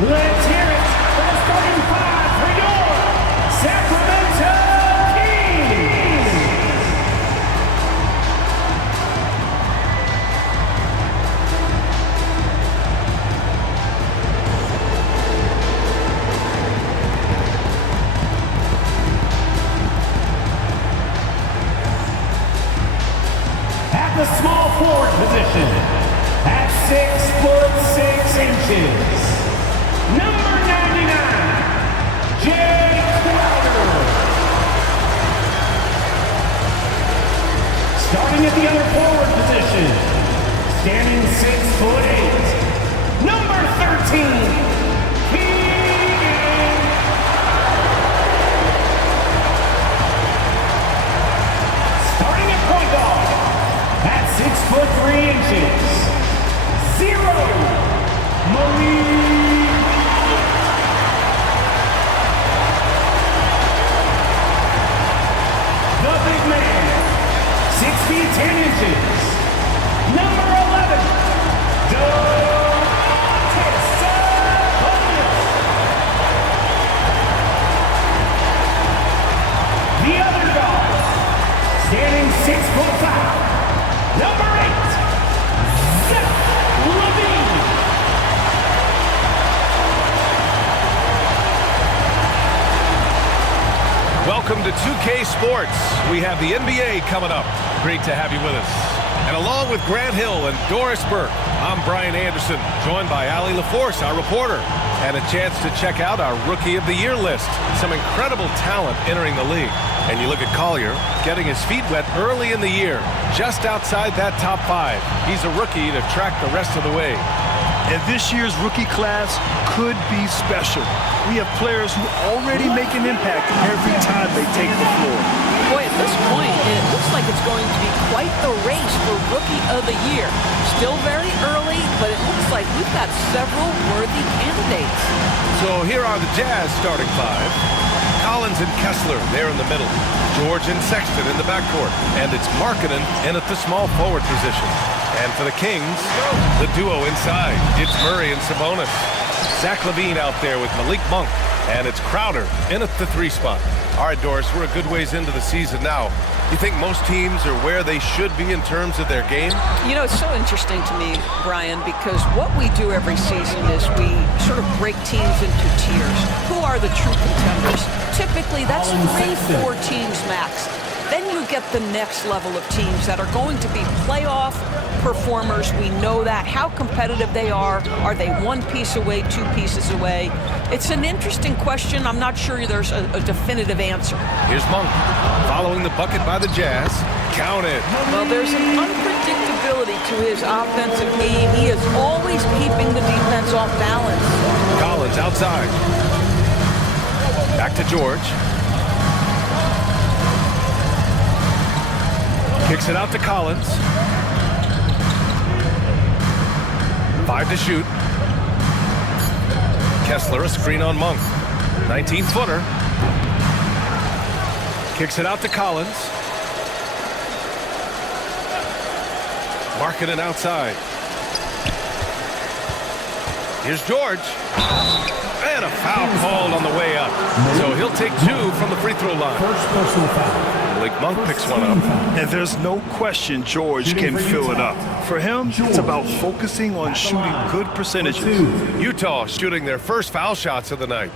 Let's hear it for the starting five for your Sacramento Kings. At the small forward position, at 6'6", number 99, Jay Crowder. Starting at the other forward position, standing 6'8", number 13, Keegan. Starting at point guard, at 6'3", 0, Marie. The big man, 6 feet 10 inches, number 11, the other guard, standing 6'5", number 8, Zach Levine. Welcome to 2K Sports. We have the NBA coming up. Great to have you with us. And along with Grant Hill and Doris Burke, I'm Brian Anderson, joined by Allie LaForce, our reporter, and a chance to check out our Rookie of the Year list. Some incredible talent entering the league. And you look at Collier, getting his feet wet early in the year, just outside that top 5. He's a rookie to track the rest of the way. And this year's rookie class could be special. We have players who already make an impact every time they take the floor. Boy, at this point, it looks like it's going to be quite the race for Rookie of the Year. Still very early, but it looks like we've got several worthy candidates. So here are the Jazz starting 5. Collins and Kessler there in the middle. George and Sexton in the backcourt. And it's Markkanen in at the small forward position. And for the Kings, the duo inside. It's Murray and Sabonis. Zach Levine out there with Malik Monk. And it's Crowder in at the 3 spot. All right, Doris, we're a good ways into the season now. You think most teams are where they should be in terms of their game? You know, it's so interesting to me, Brian, because what we do every season is we sort of break teams into tiers. Who are the true contenders? Typically, that's 3-4 teams max. Then you get the next level of teams that are going to be playoff performers. We know that. How competitive they are. Are they 1 piece away, 2 pieces away? It's an interesting question. I'm not sure there's a definitive answer. Here's Monk following the bucket by the Jazz. Count it. Well, there's an unpredictability to his offensive game. He is always keeping the defense off balance. Collins outside. Back to George. Kicks it out to Collins. 5 to shoot. Kessler, a screen on Monk. 19-footer. Kicks it out to Collins. Markkanen outside. Here's George. And a foul called on the way up. So he'll take 2 from the free throw line. First personal foul. Malik Monk picks one up. And there's no question George can fill it up. For him, it's about focusing on shooting good percentages. Utah shooting their first foul shots of the night.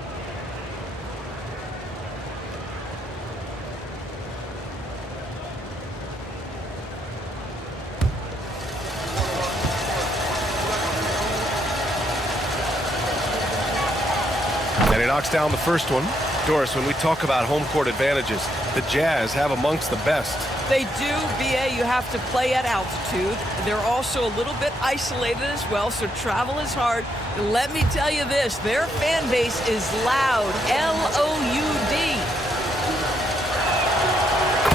And he knocks down the first one. Doris, when we talk about home court advantages, the Jazz have amongst the best. They do, BA. You have to play at altitude. They're also a little bit isolated as well, so travel is hard. Let me tell you this, their fan base is loud, L-O-U-D.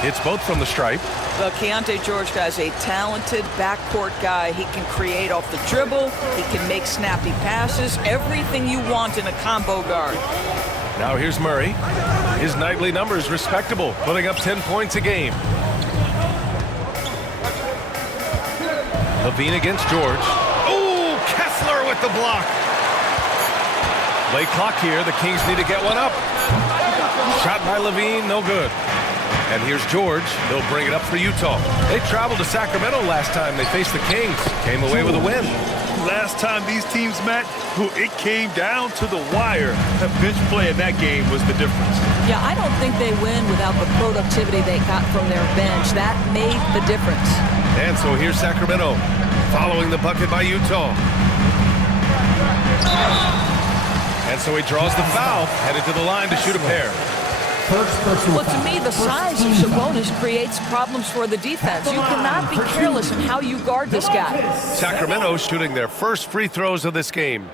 It's both from the stripe. Well, Keontae George is a talented backcourt guy. He can create off the dribble. He can make snappy passes. Everything you want in a combo guard. Now here's Murray. His nightly numbers respectable, putting up 10 points a game. Levine against George. Ooh, Kessler with the block. Play clock here. The Kings need to get one up. Shot by Levine, no good. And here's George. They'll bring it up for Utah. They traveled to Sacramento last time they faced the Kings. Came away with a win. Last time these teams met, it came down to the wire. That bench play in that game was the difference. Yeah, I don't think they win without the productivity they got from their bench. That made the difference. And so here's Sacramento following the bucket by Utah. And so he draws the foul, headed to the line to shoot a pair. Well, to me, the size of Sabonis creates problems for the defense. You cannot be careless in how you guard this guy. Sacramento shooting their first free throws of this game.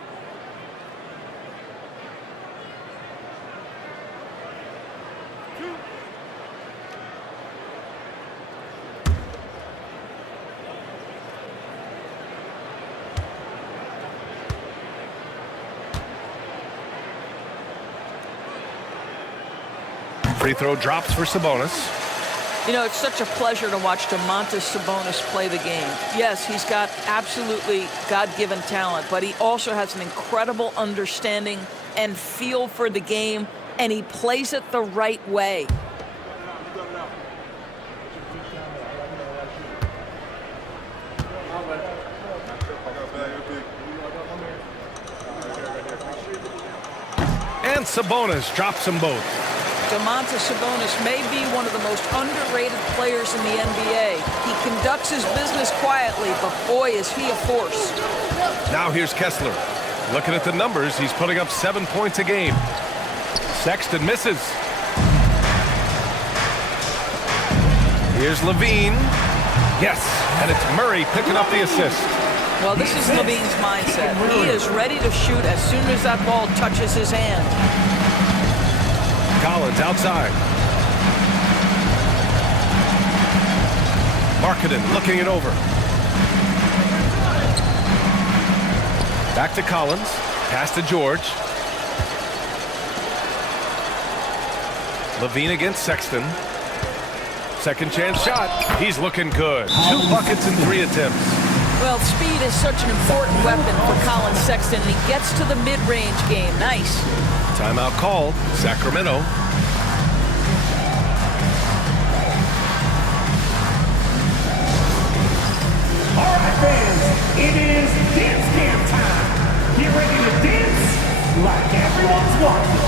Free throw drops for Sabonis. You know, it's such a pleasure to watch Domantas Sabonis play the game. Yes, he's got absolutely God-given talent, but he also has an incredible understanding and feel for the game, and he plays it the right way. And Sabonis drops them both. Domantas Sabonis may be one of the most underrated players in the NBA. He conducts his business quietly, but boy, is he a force. Now here's Kessler. Looking at the numbers, he's putting up 7 points a game. Sexton misses. Here's Levine. Yes, and it's Murray picking up the assist. Well, this is Levine's mindset. He is ready to shoot as soon as that ball touches his hand. Collins outside. Markkanen looking it over. Back to Collins. Pass to George. Levine against Sexton. Second chance shot. He's looking good. 2 buckets in 3 attempts. Well, speed is such an important weapon for Colin Sexton. He gets to the mid-range game. Nice. Timeout called. Sacramento. All right, fans, it is dance cam time. Get ready to dance like everyone's watching.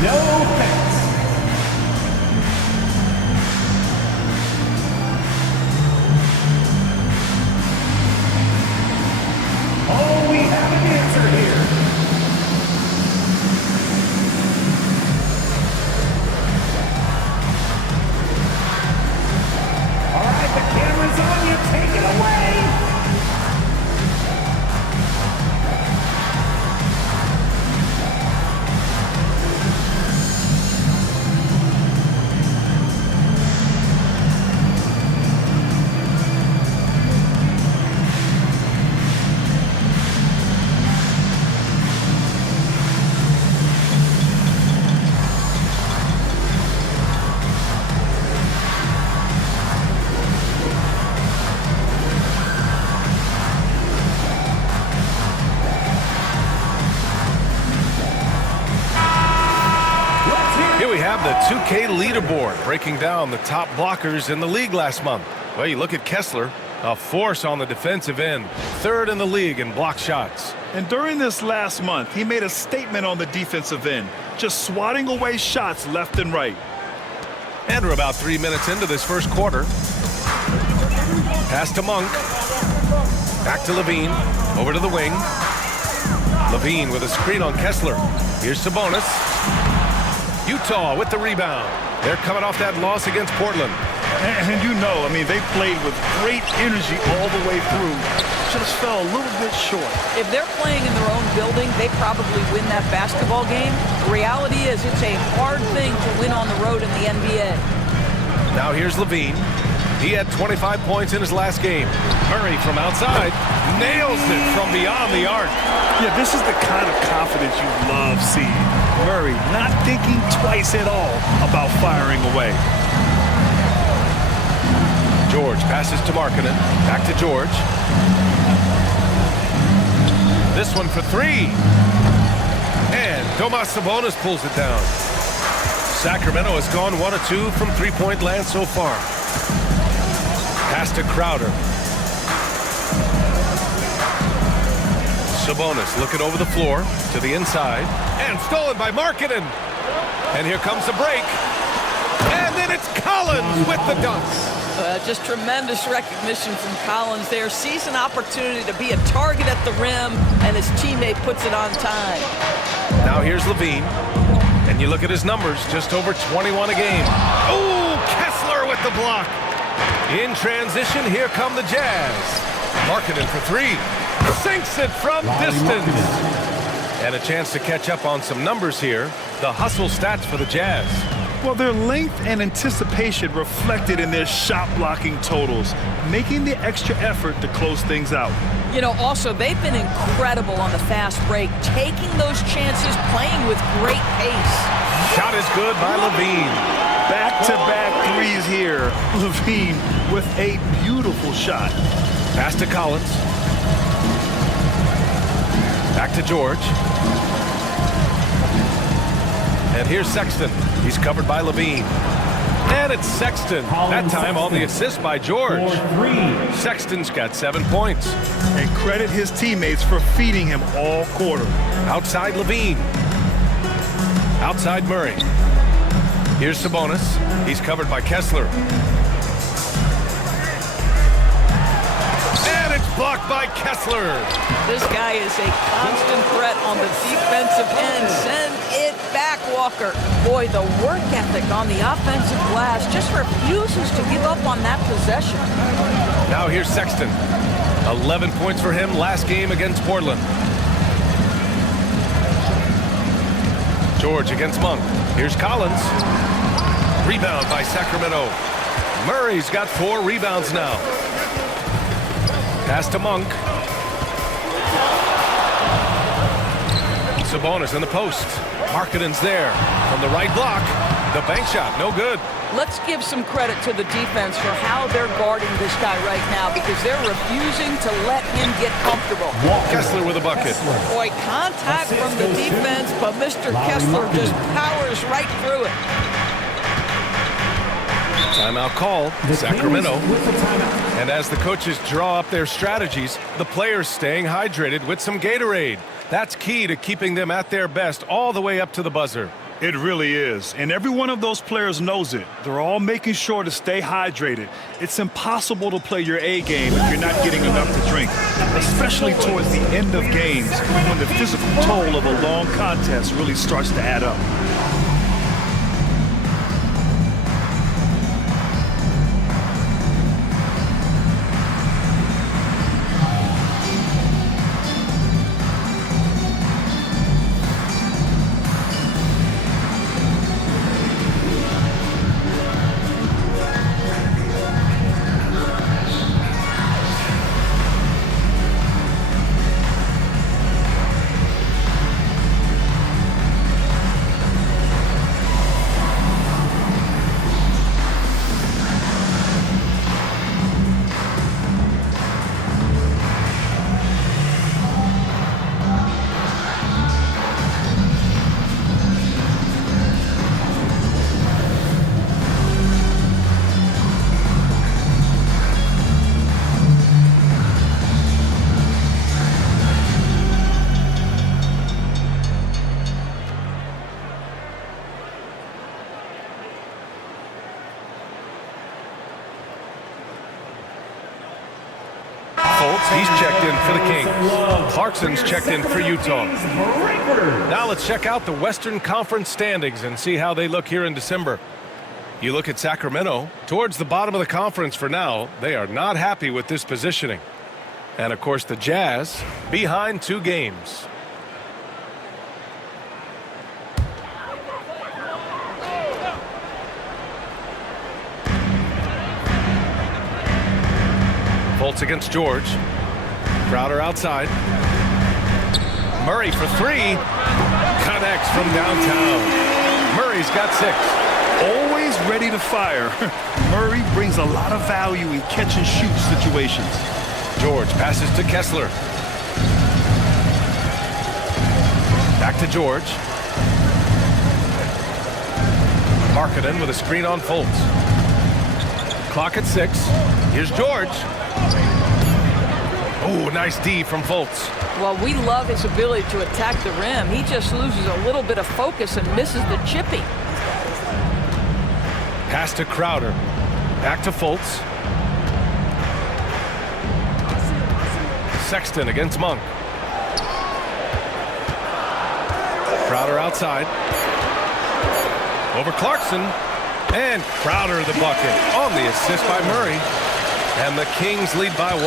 No offense. Oh, we have an answer here. All right, the camera's on you. Take it away. The 2K leaderboard breaking down the top blockers in the league last month. Well, you look at Kessler, a force on the defensive end, 3rd in the league in block shots. And during this last month, he made a statement on the defensive end, just swatting away shots left and right. And we're about 3 minutes into this first quarter. Pass to Monk. Back to Levine. Over to the wing. Levine with a screen on Kessler. Here's Sabonis. Utah with the rebound. They're coming off that loss against Portland. And you know, I mean, they played with great energy all the way through. Just fell a little bit short. If they're playing in their own building, they probably win that basketball game. The reality is it's a hard thing to win on the road in the NBA. Now here's Levine. He had 25 points in his last game. Murray from outside nails it from beyond the arc. Yeah, this is the kind of confidence you love seeing. Murray not thinking twice at all about firing away. George passes to Markkanen. Back to George. This one for three. And Domas Sabonis pulls it down. Sacramento has gone 1 of 2 from three-point land so far. Pass to Crowder. Sabonis looking over the floor to the inside. And stolen by Markkanen. And here comes the break. And then it's Collins with the dunk. Just tremendous recognition from Collins there. Sees an opportunity to be a target at the rim, and his teammate puts it on time. Now here's Levine. And you look at his numbers, just over 21 a game. Oh, Kessler with the block. In transition, here come the Jazz. Markkanen for three. Sinks it from distance. And a chance to catch up on some numbers here. The hustle stats for the Jazz. Well, their length and anticipation reflected in their shot blocking totals, making the extra effort to close things out. You know, also, they've been incredible on the fast break, taking those chances, playing with great pace. Shot is good by Levine. Back-to-back threes here. Levine with a beautiful shot. Pass to Collins. Back to George. And here's Sexton. He's covered by Levine. And it's Sexton. That time on the assist by George. Sexton's got 7 points. And credit his teammates for feeding him all quarter. Outside Levine. Outside Murray. Here's Sabonis. He's covered by Kessler. And it's blocked by Kessler. This guy is a constant threat on the defensive end. Send it back, Walker. Boy, the work ethic on the offensive glass just refuses to give up on that possession. Now here's Sexton. 11 points for him last game against Portland. George against Monk. Here's Collins. Rebound by Sacramento. Murray's got 4 rebounds now. Pass to Monk. Sabonis in the post. Markkanen's there. From the right block. The bank shot, no good. Let's give some credit to the defense for how they're guarding this guy right now, because they're refusing to let him get comfortable. Kessler with a bucket. Boy, contact from the defense, but Mr. Kessler just powers right through it. Timeout call, Sacramento. And as the coaches draw up their strategies, the players staying hydrated with some Gatorade. That's key to keeping them at their best all the way up to the buzzer. It really is. And every one of those players knows it. They're all making sure to stay hydrated. It's impossible to play your A game if you're not getting enough to drink, especially towards the end of games when the physical toll of a long contest really starts to add up. He's checked in for the Kings. Clarkson's checked in for Utah. Now let's check out the Western Conference standings and see how they look here in December. You look at Sacramento, towards the bottom of the conference for now. They are not happy with this positioning. And of course the Jazz behind 2 games. Fultz against George. Crowder outside. Murray for 3. Connects from downtown. Murray's got 6. Always always ready to fire. Murray brings a lot of value in catch-and-shoot situations. George passes to Kessler. Back to George. Markkanen with a screen on Fultz. Clock at 6. Here's George. Oh, nice D from Fultz. Well, we love his ability to attack the rim. He just loses a little bit of focus and misses the chippy. Pass to Crowder. Back to Fultz. Sexton against Monk. Crowder outside. Over Clarkson. And Crowder the bucket on the assist by Murray. And the Kings lead by 1.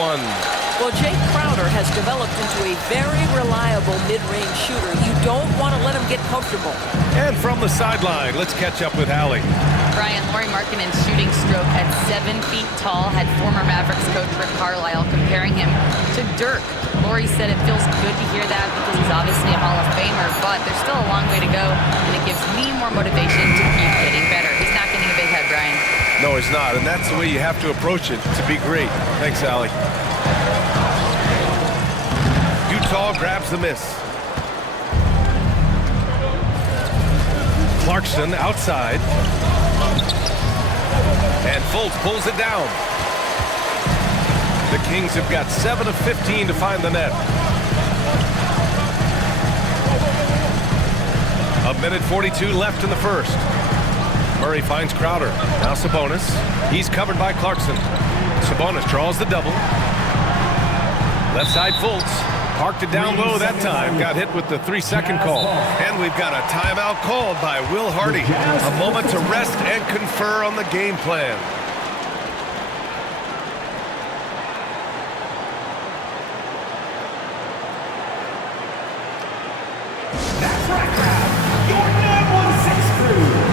Well, Jay Crowder has developed into a very reliable mid-range shooter. You don't want to let him get comfortable. And from the sideline, let's catch up with Allie. Brian, Lauri Markkanen's shooting stroke at 7 feet tall had former Mavericks coach Rick Carlisle comparing him to Dirk. Lauri said it feels good to hear that because he's obviously a Hall of Famer, but there's still a long way to go, and it gives me more motivation to keep getting better. He's not getting a big head, Brian. No, he's not, and that's the way you have to approach it to be great. Thanks, Allie. Utah grabs the miss. Clarkson outside. And Fultz pulls it down. The Kings have got 7 of 15 to find the net. A minute 42 left in the first. Murray finds Crowder. Now Sabonis. He's covered by Clarkson. Sabonis draws the double. Left side Fultz. Parked it down low that time. Got hit with the 3-second call. And we've got a timeout called by Will Hardy. A moment to rest and confer on the game plan. That's right, crowd. Your 916 crew.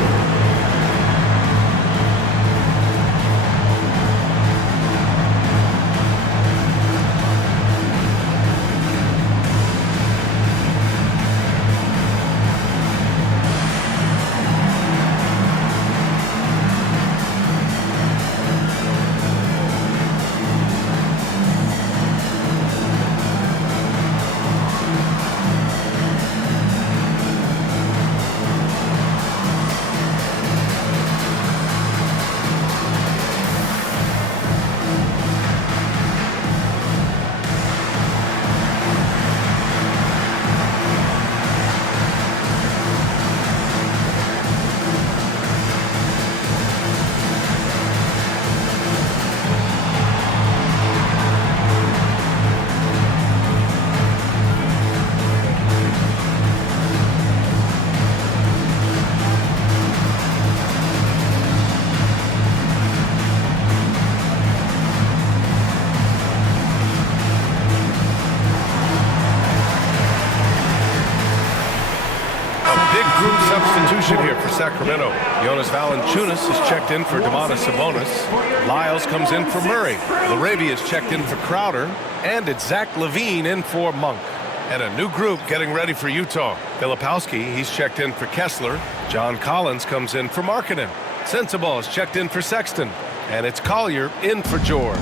Substitution here for Sacramento. Jonas Valanciunas is checked in for Domantas Sabonis. Lyles comes in for Murray. Laravia is checked in for Crowder. And it's Zach LaVine in for Monk. And a new group getting ready for Utah. Filipowski, he's checked in for Kessler. John Collins comes in for Markkanen. Sensabaugh is checked in for Sexton. And it's Collier in for George.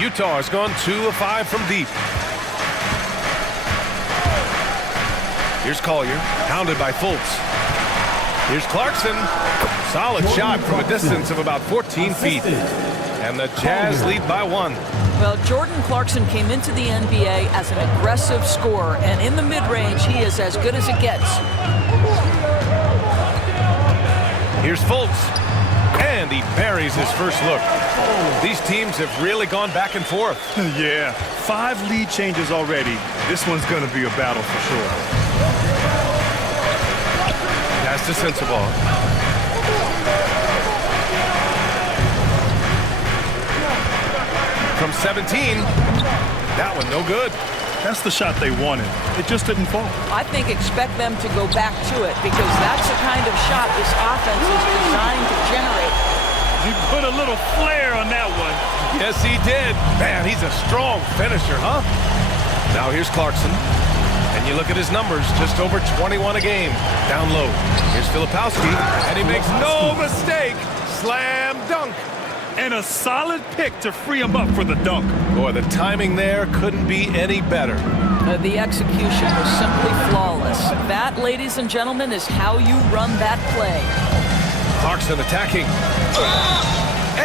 Utah has gone 2 of 5 from deep. Here's Collier, hounded by Fultz. Here's Clarkson. Solid shot from a distance of about 14 feet. And the Jazz lead by 1. Well, Jordan Clarkson came into the NBA as an aggressive scorer, and in the mid-range, he is as good as it gets. Here's Fultz. And he buries his first look. These teams have really gone back and forth. Yeah, 5 lead changes already. This one's going to be a battle for sure. Pass to Sensabaugh. From 17. That one no good. That's the shot they wanted. It just didn't fall. I think expect them to go back to it because that's the kind of shot this offense is designed to generate. He put a little flair on that one. Yes, he did. Man, he's a strong finisher, huh? Now here's Clarkson. And you look at his numbers, just over 21 a game. Down low. Here's Filipowski, and he makes no mistake. Slam dunk. And a solid pick to free him up for the dunk. Boy, the timing there couldn't be any better. The execution was simply flawless. That, ladies and gentlemen, is how you run that play. Clarkson attacking.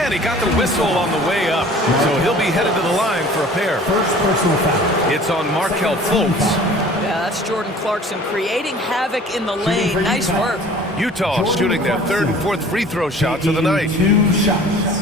And he got the whistle on the way up. So he'll be headed to the line for a pair. First personal foul. It's on Markelle Fultz. Yeah, that's Jordan Clarkson creating havoc in the lane. Nice work. Utah shooting their third and fourth free throw shots of the night. 2 shots.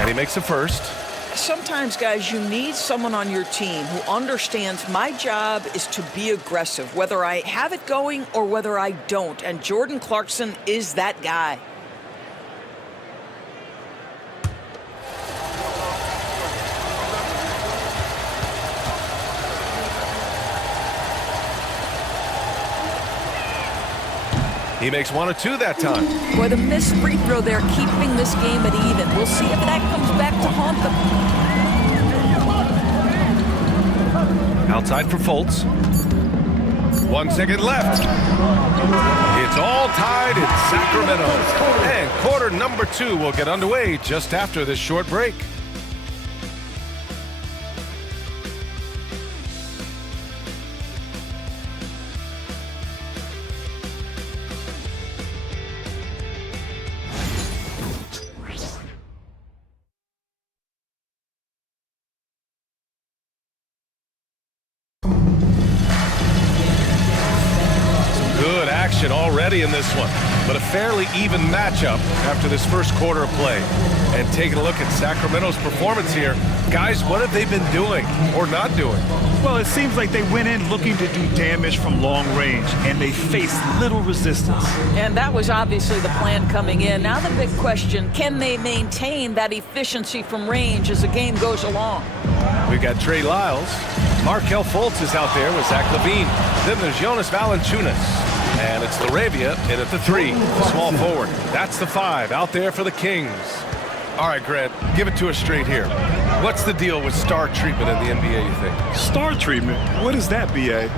And he makes a first. Sometimes, guys, you need someone on your team who understands my job is to be aggressive, whether I have it going or whether I don't. And Jordan Clarkson is that guy. He makes 1 or 2 that time. Boy, the missed free throw there, keeping this game at even. We'll see if that comes back to haunt them. Outside for Fultz. 1 second left. It's all tied in Sacramento. And quarter number 2 will get underway just after this short break. Good action already in this one, but a fairly even matchup after this first quarter of play. And taking a look at Sacramento's performance here, guys, what have they been doing or not doing? Well, it seems like they went in looking to do damage from long range, and they faced little resistance. And that was obviously the plan coming in. Now the big question, can they maintain that efficiency from range as the game goes along? We've got Trey Lyles. Markelle Fultz is out there with Zach LaVine. Then there's Jonas Valanciunas. And it's Laravia in at the 3, the small forward. That's the 5 out there for the Kings. All right, Grant, give it to us straight here. What's the deal with star treatment in the NBA, you think? Star treatment? What is that, B.A.?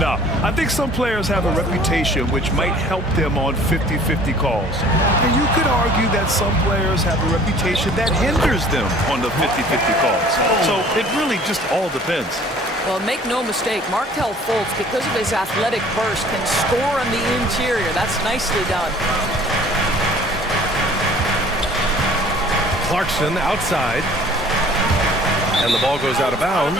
No, I think some players have a reputation which might help them on 50-50 calls. And you could argue that some players have a reputation that hinders them on the 50-50 calls. So it really just all depends. Well, make no mistake, Markelle Fultz, because of his athletic burst, can score on the interior. That's nicely done. Clarkson outside. And the ball goes out of bounds.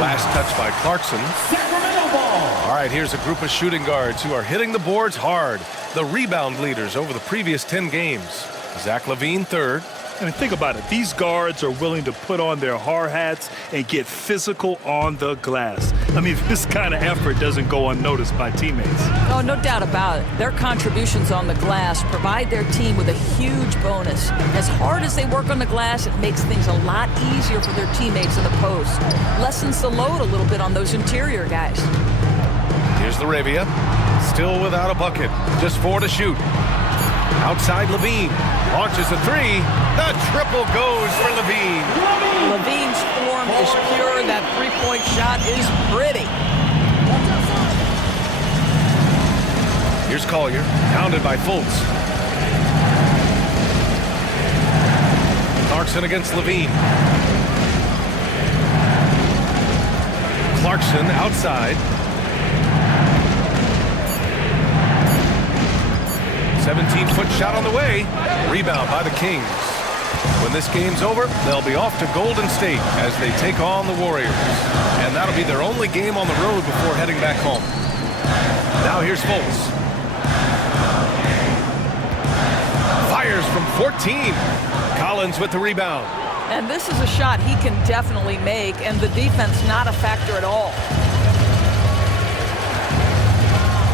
Last touch by Clarkson. Sacramento ball. All right, here's a group of shooting guards who are hitting the boards hard. The rebound leaders over the previous 10 games. Zach LaVine, 3rd. I mean, think about it. These guards are willing to put on their hard hats and get physical on the glass. I mean, this kind of effort doesn't go unnoticed by teammates. Oh, no doubt about it. Their contributions on the glass provide their team with a huge bonus. As hard as they work on the glass, it makes things a lot easier for their teammates in the post. Lessens the load a little bit on those interior guys. Here's Laravia. Still without a bucket. Just 4 to shoot. Outside LaVine. Launches a 3. The triple goes for LaVine. LaVine's form is pure. That three-point shot is pretty. Here's Collier. Pounded by Fultz. Clarkson against LaVine. Clarkson outside. 17-foot shot on the way. Rebound by the Kings. When this game's over, they'll be off to Golden State as they take on the Warriors. And that'll be their only game on the road before heading back home. Now here's Fultz. Fires from 14. Collins with the rebound. And this is a shot he can definitely make, and the defense not a factor at all.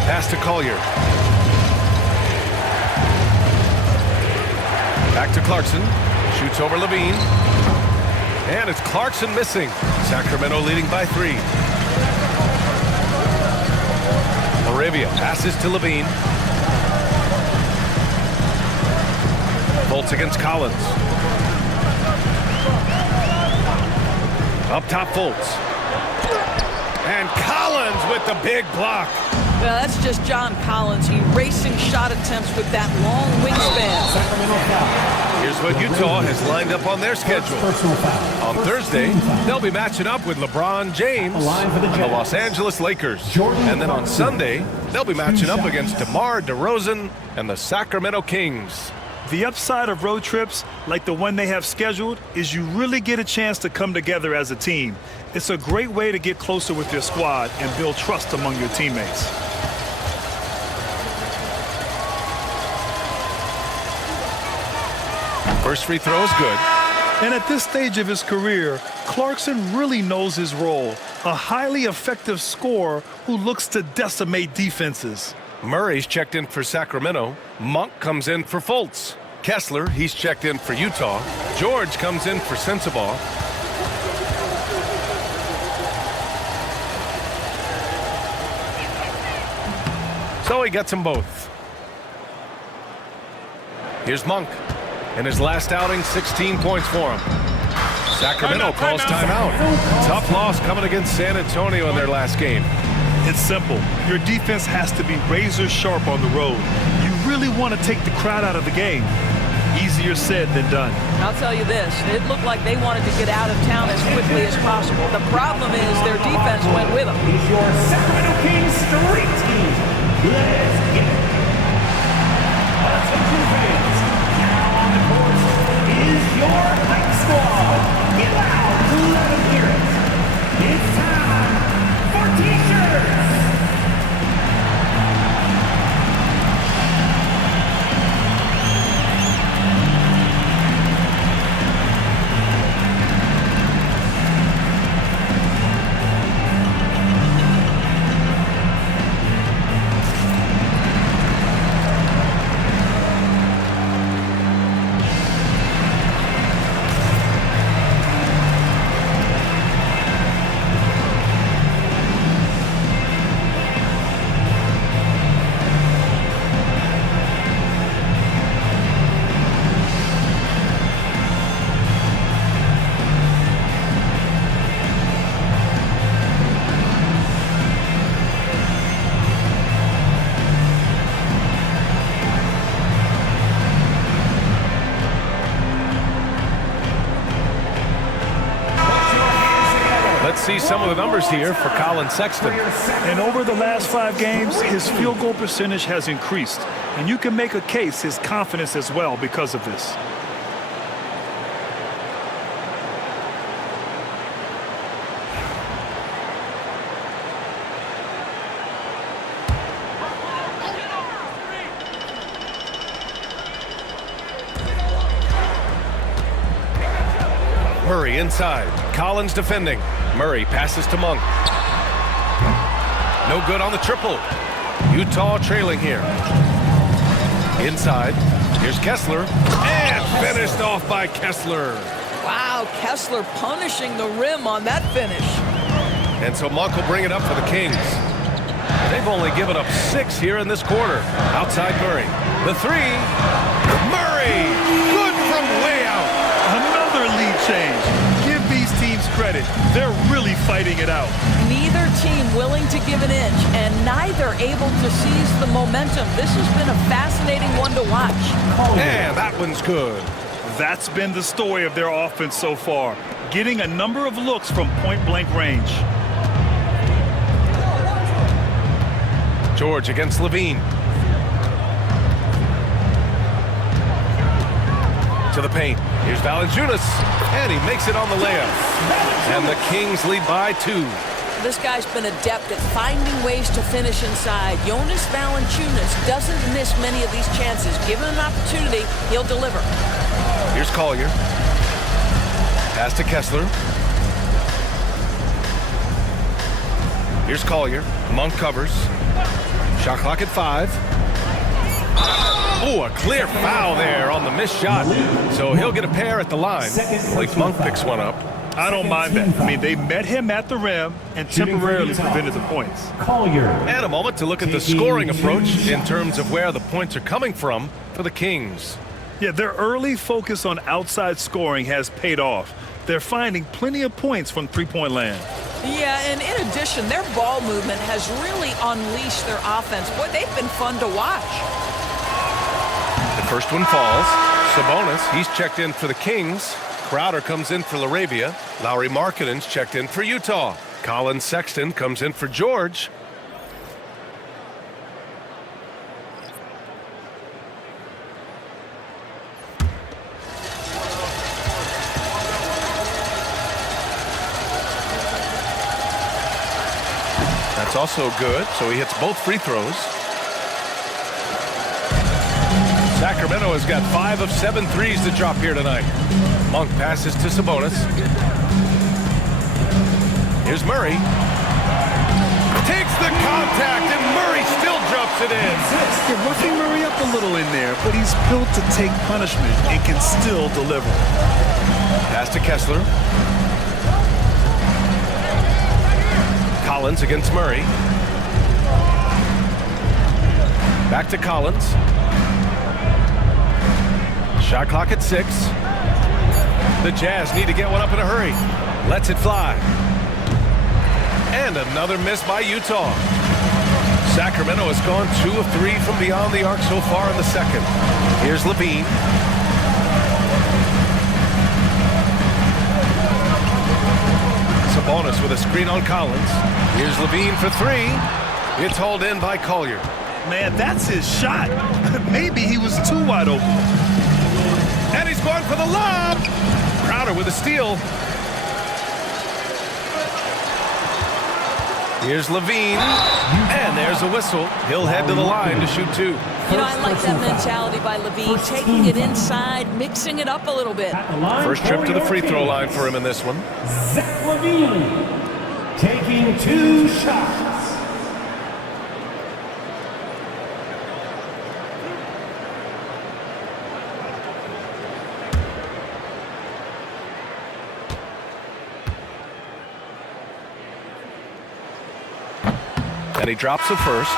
Pass to Collier. Back to Clarkson. Shoots over LaVine. And it's Clarkson missing. Sacramento leading by 3. Moravia passes to Levine. Fultz against Collins. Up top, Fultz. And Collins with the big block. Well, that's just John Collins. Erasing shot attempts with that long wingspan. Here's what Utah has lined up on their schedule. On Thursday, they'll be matching up with LeBron James and the Los Angeles Lakers. And then on Sunday, they'll be matching up against DeMar DeRozan and the Sacramento Kings. The upside of road trips, like the one they have scheduled, is you really get a chance to come together as a team. It's a great way to get closer with your squad and build trust among your teammates. First free throw is good. And at this stage of his career, Clarkson really knows his role. A highly effective scorer who looks to decimate defenses. Murray's checked in for Sacramento. Monk comes in for Fultz. Kessler, he's checked in for Utah. George comes in for Sensabaugh. So he gets them both. Here's Monk. In his last outing, 16 points for him. Sacramento calls timeout. Tough loss coming against San Antonio in their last game. It's simple. Your defense has to be razor sharp on the road. You really want to take the crowd out of the game. Easier said than done. I'll tell you this, it looked like they wanted to get out of town as quickly as possible. The problem is their defense went with them. Is your Sacramento Kings street team. Let's get it. Attention fans, now on the court is your hype squad. Get loud, let them hear it. It's time for t-shirts. See some of the numbers here for Colin Sexton. And over the last 5 games, his field goal percentage has increased. And you can make a case his confidence as well because of this. Murray inside. Collins defending. Murray passes to Monk. No good on the triple. Utah trailing here. Inside. Here's Kessler. And finished off by Kessler. Wow, Kessler punishing the rim on that finish. And so Monk will bring it up for the Kings. They've only given up 6 here in this quarter. Outside Murray. The 3. Murray! Good from way out. Another lead change. Give these teams credit. They're really fighting it out. Neither team willing to give an inch, and neither able to seize the momentum. This has been a fascinating one to watch. And that one's good. That's been the story of their offense so far. Getting a number of looks from point-blank range. George against Levine. To the paint. Here's Valanciunas, and he makes it on the layup. And the Kings lead by 2. This guy's been adept at finding ways to finish inside. Jonas Valanciunas doesn't miss many of these chances. Given an opportunity, he'll deliver. Here's Collier. Pass to Kessler. Here's Collier. Monk covers. Shot clock at 5. Oh, a clear foul there on the missed shot. So he'll get a pair at the line. Like Monk picks one up. I don't mind that. I mean, they met him at the rim and temporarily prevented the points. And a moment to look at the scoring approach in terms of where the points are coming from for the Kings. Yeah, their early focus on outside scoring has paid off. They're finding plenty of points from three-point land. Yeah, and in addition, their ball movement has really unleashed their offense. Boy, they've been fun to watch. The first one falls. Sabonis, he's checked in for the Kings. Crowder comes in for Laravia. Lauri Markkanen's checked in for Utah. Colin Sexton comes in for George. That's also good, so he hits both free throws. Sacramento has got 5 of 7 threes to drop here tonight. Monk passes to Sabonis. Here's Murray. Takes the contact, and Murray still drops it in. You're roughing Murray up a little in there, but he's built to take punishment and can still deliver. Pass to Kessler. Collins against Murray. Back to Collins. Shot clock at 6. The Jazz need to get one up in a hurry. Lets it fly. And another miss by Utah. Sacramento has gone 2 of 3 from beyond the arc so far in the second. Here's Levine. Sabonis with a screen on Collins. Here's Levine for 3. It's hauled in by Collier. Man, that's his shot. Maybe he was too wide open. And he's going for the lob. Crowder with a steal. Here's Levine. And there's a whistle. He'll head to the line to shoot 2. You know, I like that mentality by Levine, taking it inside, mixing it up a little bit. First trip to the free throw line for him in this one. Zach Levine taking 2 shots. And he drops the first.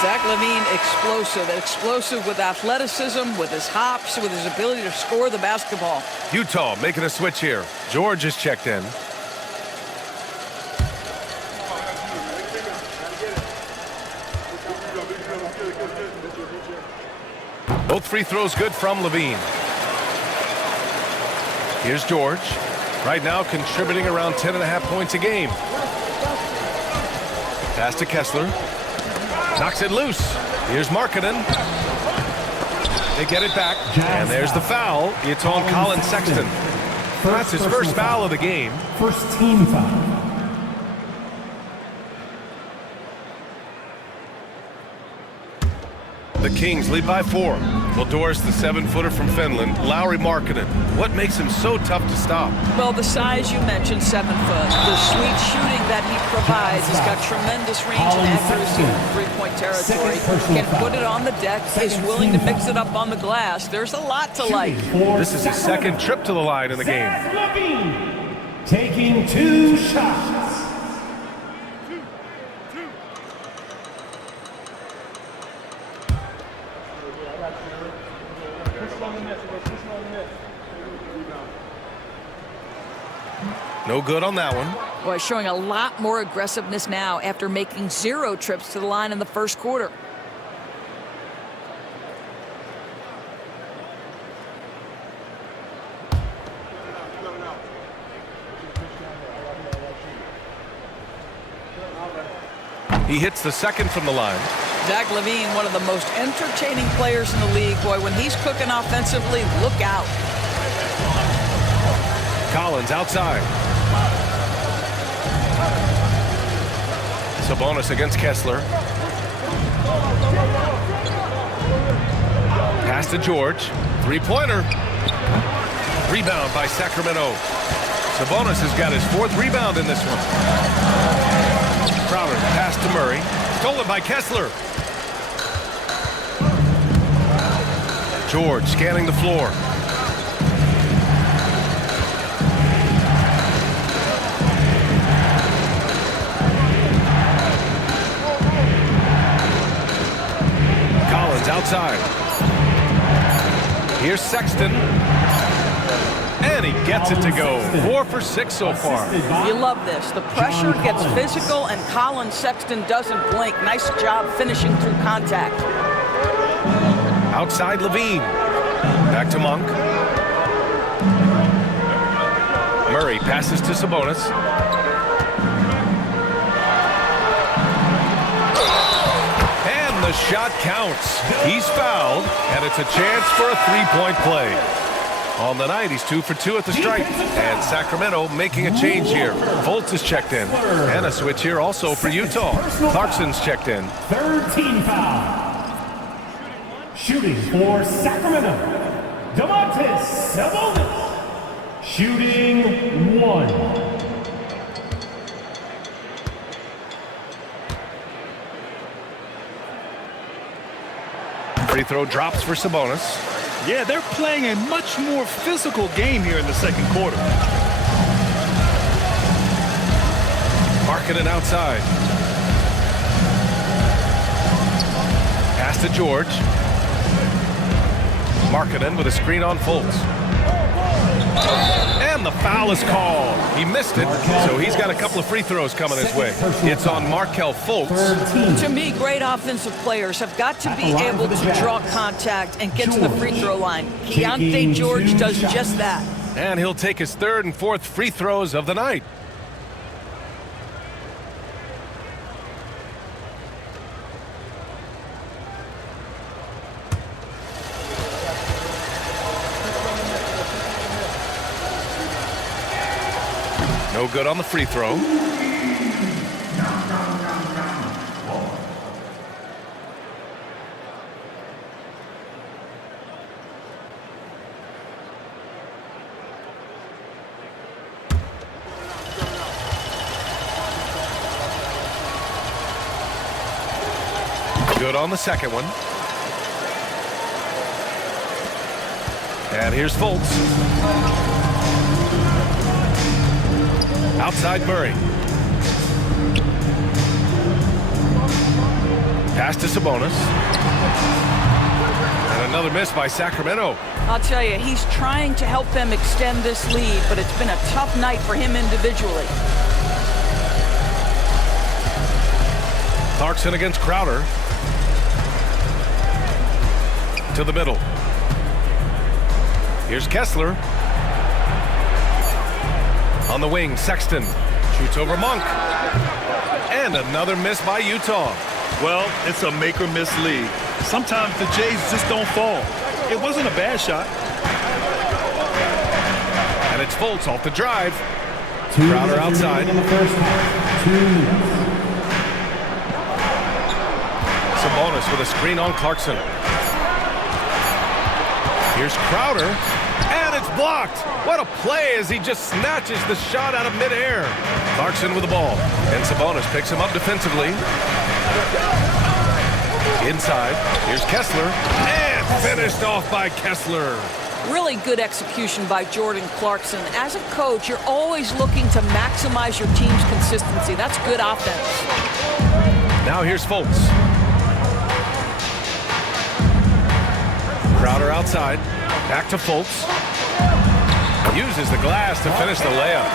Zach Levine, explosive with athleticism, with his hops, with his ability to score the basketball. Utah making a switch here. George is checked in. Both free throws good from Levine. Here's George. Right now contributing around 10.5 points a game. Pass to Kessler. Knocks it loose. Here's Markkanen. They get it back. And there's the foul. It's on Colin Sexton. That's his first foul of the game. First team foul. The Kings lead by 4. Valdor's the 7-footer from Finland, Lauri Markkanen. What makes him so tough to stop? Well, the size you mentioned, 7 foot. The sweet shooting that he provides. He's got tremendous range and accuracy in three-point territory. Can put it on the deck. Is willing to mix it up on the glass. There's a lot to like. This is his second trip to the line in the game. Zach Levine taking 2 shots. No good on that one. Boy, showing a lot more aggressiveness now after making 0 trips to the line in the first quarter. He hits the second from the line. Zach Levine, one of the most entertaining players in the league. Boy, when he's cooking offensively, look out. Collins outside. Sabonis against Kessler. Pass to George. 3-pointer. Rebound by Sacramento. Sabonis has got his 4th rebound in this one. Crowder pass to Murray. Stolen by Kessler. George scanning the floor. outside. Here's Sexton. And he gets it to go. 4 for 6 so far. You love this. The pressure gets physical, and Colin Sexton doesn't blink. Nice job finishing through contact. Outside Levine. Back to Monk. Murray passes to Sabonis. And the shot counts. He's fouled, and it's a chance for a three-point play. On the night, he's 2 for 2 at the stripe. And Sacramento making a change here. Fultz is checked in. And a switch here also for Utah. Clarkson's checked in. Third team foul. Shooting for Sacramento, Sabonis. Shooting 1. Free throw drops for Sabonis. Yeah, they're playing a much more physical game here in the second quarter. Markkanen outside. Pass to George. Markkanen with a screen on Fultz. And the foul is called. He missed it, so he's got a couple of free throws coming his way. It's on Markelle Fultz. To me, great offensive players have got to be able to draw contact and get to the free throw line. Keontae George does just that. And he'll take his third and fourth free throws of the night. No good on the free throw. Good on the second one. And here's Fultz. Outside Murray. Pass to Sabonis. And another miss by Sacramento. I'll tell you, he's trying to help them extend this lead, but it's been a tough night for him individually. Clarkson against Crowder. To the middle. Here's Kessler. On the wing, Sexton shoots over Monk. And another miss by Utah. Well, it's a make or miss league. Sometimes the Jays just don't fall. It wasn't a bad shot. And it's Fultz off the drive. Crowder outside. In the first half. 2 minutes. Sabonis with a screen on Clarkson. Here's Crowder, and it's blocked. What a play as he just snatches the shot out of midair. Clarkson with the ball, and Sabonis picks him up defensively. Inside, here's Kessler, and finished off by Kessler. Really good execution by Jordan Clarkson. As a coach, you're always looking to maximize your team's consistency. That's good offense. Now here's Fultz. Crowder outside. Back to Fultz. Uses the glass to finish the layup.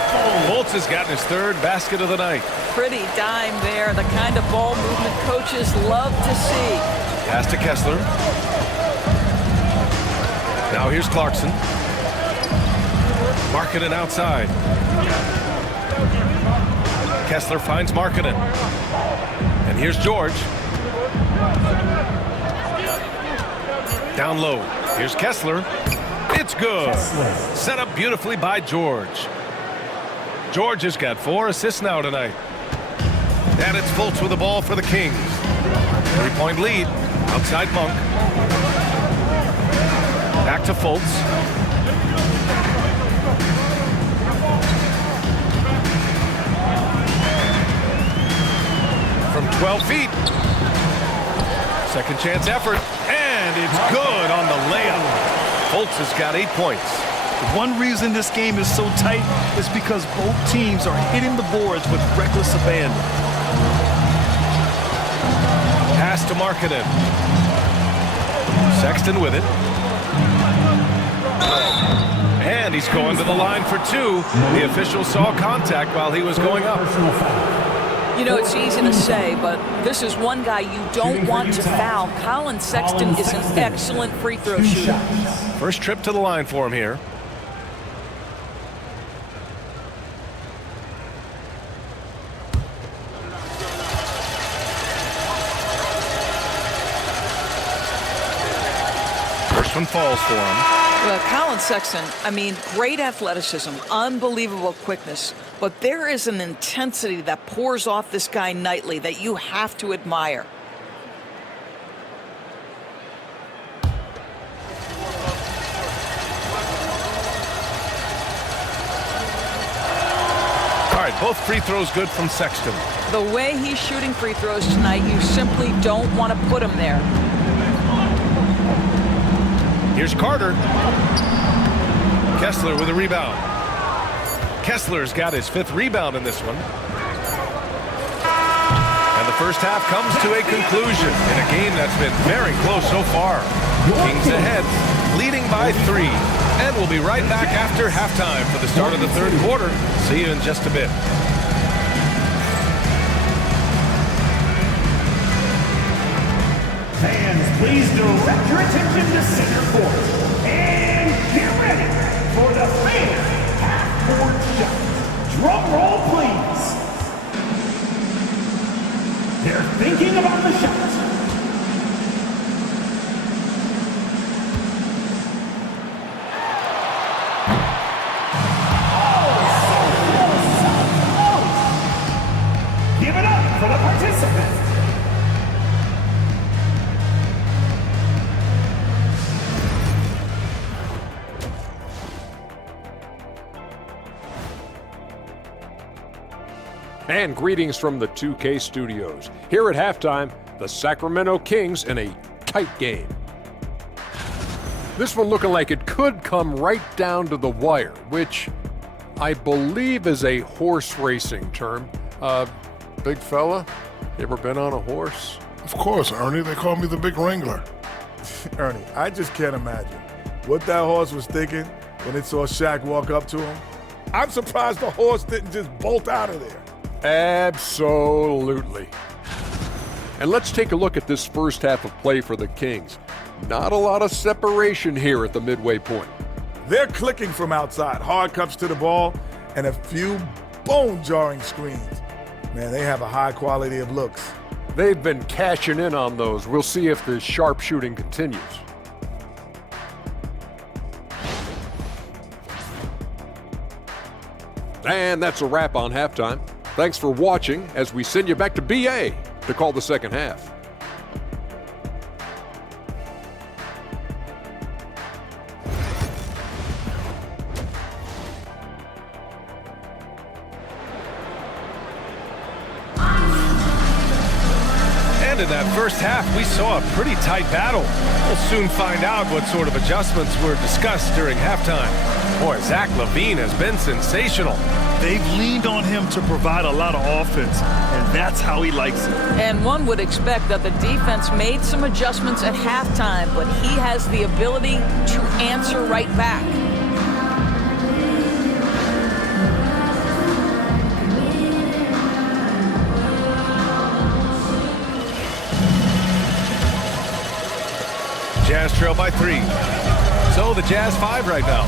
Fultz has gotten his third basket of the night. Pretty dime there. The kind of ball movement coaches love to see. Pass to Kessler. Now here's Clarkson. Markkanen outside. Kessler finds Markkanen. And here's George. Down low. Here's Kessler. It's good. Set up beautifully by George. George has got 4 assists now tonight. And it's Fultz with the ball for the Kings. 3-point lead. Outside Monk. Back to Fultz. From 12 feet. Second chance effort. And it's good on the layup. Fultz has got 8 points. One reason this game is so tight is because both teams are hitting the boards with reckless abandon. Pass to Markkanen. Sexton with it. And he's going to the line for two. The official saw contact while he was going up. You know, it's easy to say, but this is one guy you don't want to foul. Colin Sexton is an excellent free throw shooter. First trip to the line for him here. First one falls for him. Well, Colin Sexton, I mean, great athleticism, unbelievable quickness, but there is an intensity that pours off this guy nightly that you have to admire. All right, both free throws good from Sexton. The way he's shooting free throws tonight, you simply don't want to put him there. Here's Carter. Kessler with a rebound. Kessler's got his 5th rebound in this one. And the first half comes to a conclusion in a game that's been very close so far. Kings ahead, leading by 3. And we'll be right back after halftime for the start of the 3rd quarter. See you in just a bit. Fans, please direct your attention to center court. And get ready for the fan half-court shot. Drum roll, please. They're thinking about the shot. Oh, so close. Give it up for the participants. And greetings from the 2K studios. Here at halftime, the Sacramento Kings in a tight game. This one looking like it could come right down to the wire, which I believe is a horse racing term. Big fella, you ever been on a horse? Of course, Ernie. They call me the Big Wrangler. Ernie, I just can't imagine what that horse was thinking when it saw Shaq walk up to him. I'm surprised the horse didn't just bolt out of there. Absolutely. And let's take a look at this first half of play for the Kings. Not a lot of separation here at the midway point. They're clicking from outside, hard cuts to the ball, and a few bone-jarring screens. Man, they have a high quality of looks. They've been cashing in on those. We'll see if the sharp shooting continues. And that's a wrap on halftime. Thanks for watching as we send you back to BA to call the second half. And in that first half, we saw a pretty tight battle. We'll soon find out what sort of adjustments were discussed during halftime. Boy, Zach LaVine has been sensational. They've leaned on him to provide a lot of offense, and that's how he likes it. And one would expect that the defense made some adjustments at halftime, but he has the ability to answer right back. Jazz trail by 3. So the Jazz 5 right now.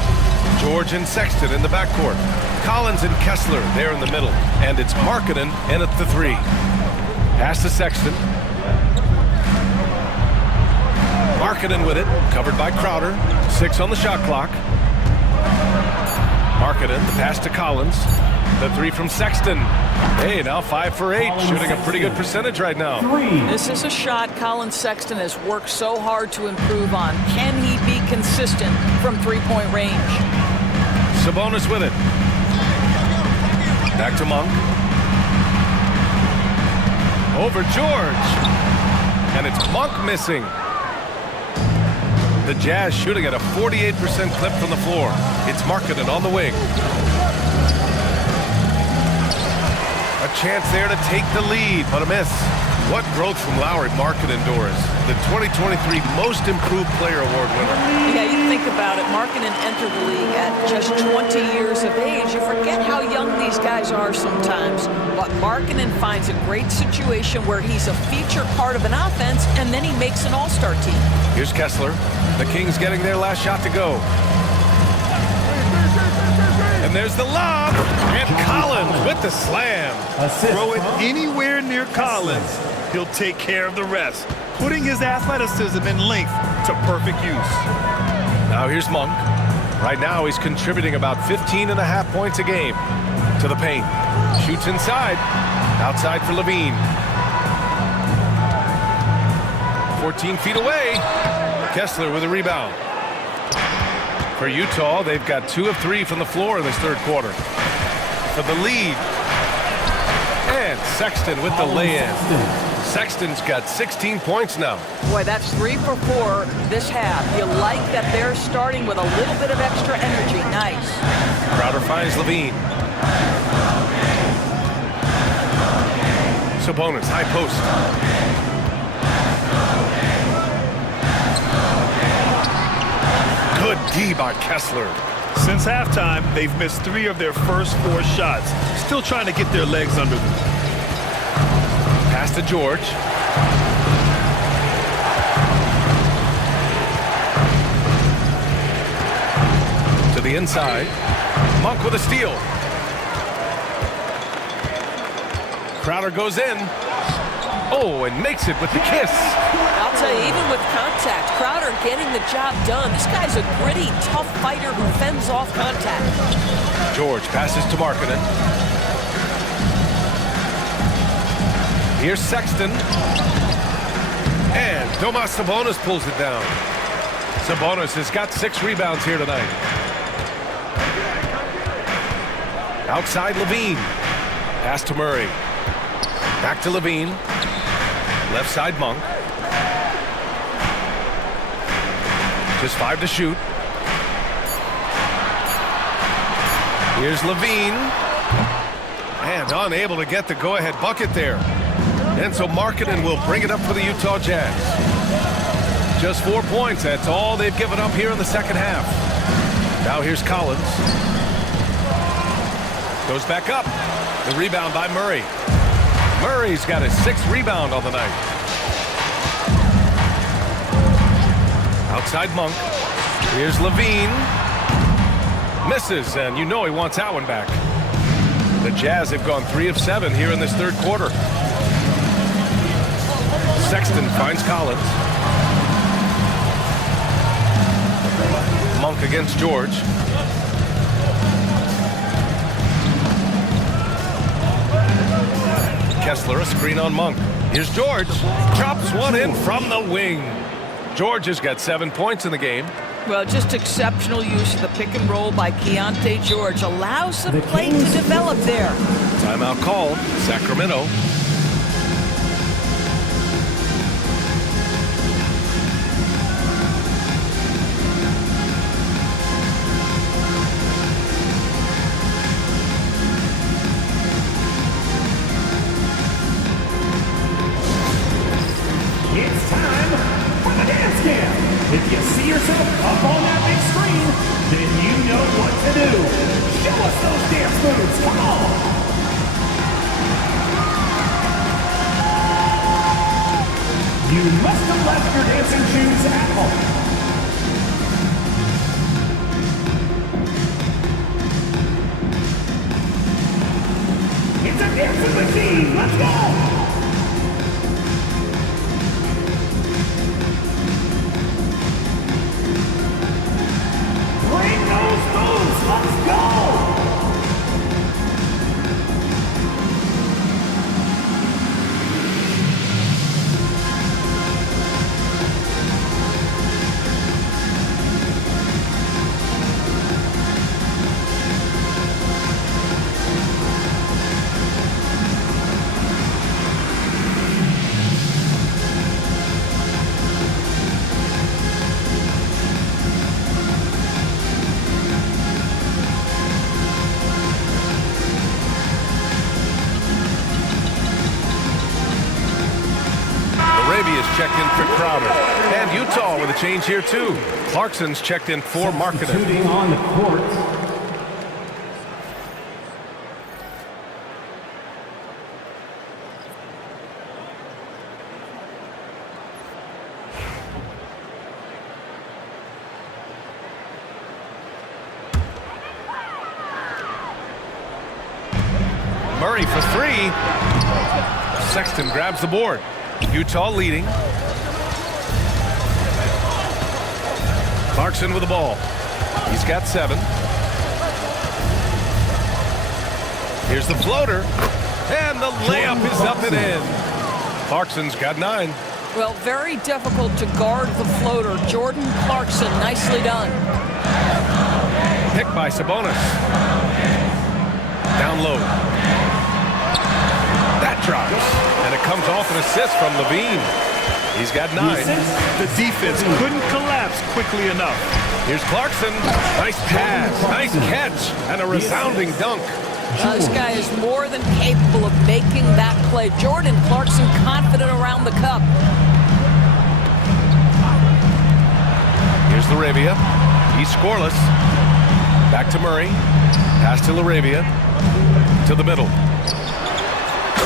George and Sexton in the backcourt. Collins and Kessler there in the middle. And it's Markkanen in at the 3. Pass to Sexton. Markkanen with it. Covered by Crowder. 6 on the shot clock. Markkanen, the pass to Collins. The 3 from Sexton. Hey, now 5 for 8. Shooting a pretty good percentage right now. This is a shot Colin Sexton has worked so hard to improve on. Can he be consistent from three-point range? Sabonis with it. Back to Monk. Over George. And it's Monk missing. The Jazz shooting at a 48% clip from the floor. It's Markkanen on the wing. A chance there to take the lead, but a miss. What growth from Lowry, Markkanen, Doris, the 2023 Most Improved Player Award winner. Yeah, you think about it. Markkanen entered the league at just 20 years of age. You forget how young these guys are sometimes. But Markkanen finds a great situation where he's a featured part of an offense, and then he makes an all-star team. Here's Kessler. The Kings getting their last shot to go. And there's the lob. And Collins with the slam. Throw it anywhere near Collins. He'll take care of the rest, putting his athleticism and length to perfect use. Now here's Monk. Right now he's contributing about 15.5 points a game. To the paint. Shoots inside. Outside for Levine. 14 feet away. Kessler with a rebound. For Utah, they've got 2 of 3 from the floor in this third quarter. For the lead. And Sexton with the lay-in. Sexton's got 16 points now. Boy, that's 3 for 4 this half. You like that they're starting with a little bit of extra energy. Nice. Crowder finds Levine. Sabonis, high post. Good D by Kessler. Since halftime, they've missed 3 of their first 4 shots. Still trying to get their legs under them. Pass to George. To the inside. Monk with a steal. Crowder goes in. Oh, and makes it with the kiss. I'll tell you, even with contact, Crowder getting the job done. This guy's a gritty, tough fighter who fends off contact. George passes to Markkanen. Here's Sexton. And Domas Sabonis pulls it down. Sabonis has got 6 rebounds here tonight. Outside Levine. Pass to Murray. Back to Levine. Left side Monk. Just 5 to shoot. Here's Levine. And unable to get the go-ahead bucket there. And so Markkanen will bring it up for the Utah Jazz. Just 4 points. That's all they've given up here in the second half. Now here's Collins. Goes back up. The rebound by Murray. Murray's got his 6th rebound on the night. Outside Monk. Here's Levine. Misses, and you know he wants that one back. The Jazz have gone 3 of 7 here in this third quarter. Sexton finds Collins. Monk against George. Kessler, a screen on Monk. Here's George. Chops one in from the wing. George has got 7 points in the game. Well, just exceptional use of the pick and roll by Keontae George. Allows the play to develop there. Timeout called. Sacramento. It's time for the dance cam. If you see yourself up on that big screen, then you know what to do. Show us those dance moves. Come on. You must have left your dancing shoes at home. It's a dancing machine. Let's go. Bring those moves. Let's go. has checked in for Crowder. And Utah with a change here, too. Clarkson's checked in for Markkanen. Substituting on the court. Murray for three. Sexton grabs the board. Utah leading. Clarkson with the ball. He's got 7. Here's the floater. And the layup is up and in. Clarkson's got 9. Well, very difficult to guard the floater. Jordan Clarkson, nicely done. Pick by Sabonis. Down low. That drops. And it comes off an assist from Levine. He's got 9. The defense couldn't collapse quickly enough. Here's Clarkson. Nice pass, nice catch, and a resounding dunk. This guy is more than capable of making that play. Jordan Clarkson confident around the cup. Here's LaRavia. He's scoreless. Back to Murray. Pass to LaRavia. To the middle.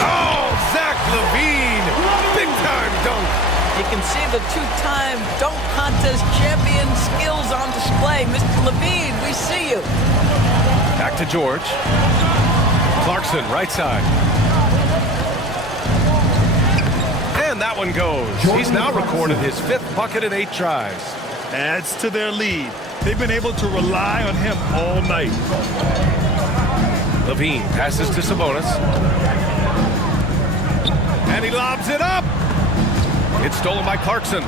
Oh, Zach LaVine. Big time dunk. You can see the two-time dunk contest champion skills on display. Mr. Levine, we see you. Back to George. Clarkson, right side. And that one goes. He's now recorded his 5th bucket in 8 tries. Adds to their lead. They've been able to rely on him all night. Levine passes to Sabonis. And he lobs it up. It's stolen by Clarkson.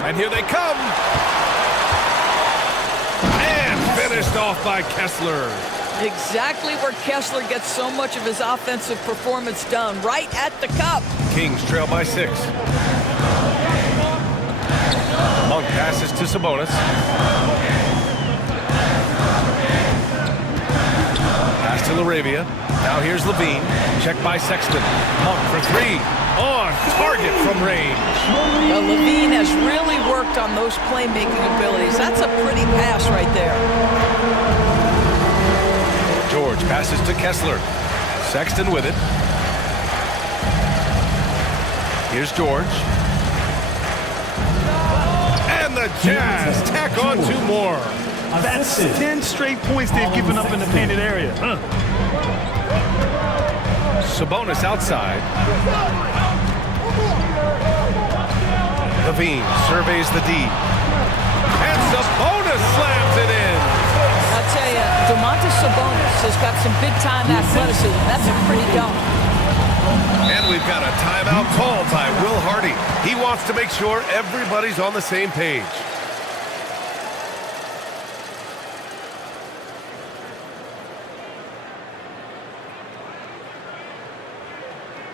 And here they come. And finished off by Kessler. Exactly where Kessler gets so much of his offensive performance done, right at the cup. Kings trail by 6. Monk passes to Sabonis. Pass to LaRavia. Now here's Levine. Check by Sexton. Monk for 3. On target from range. Well, Levine has really worked on those playmaking abilities. That's a pretty pass right there. George passes to Kessler. Sexton with it. Here's George. And the Jazz tack on 2 more. That's 10 straight points they've given up in the painted area. Sabonis outside. Levine surveys the D. And Sabonis slams it in. I'll tell you, Domantas Sabonis has got some big-time athleticism. That's a pretty dunk. And we've got a timeout called by Will Hardy. He wants to make sure everybody's on the same page.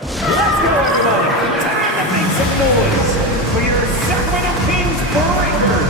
Let's go, everybody. Time to make some noise for your Sacramento Kings breaker.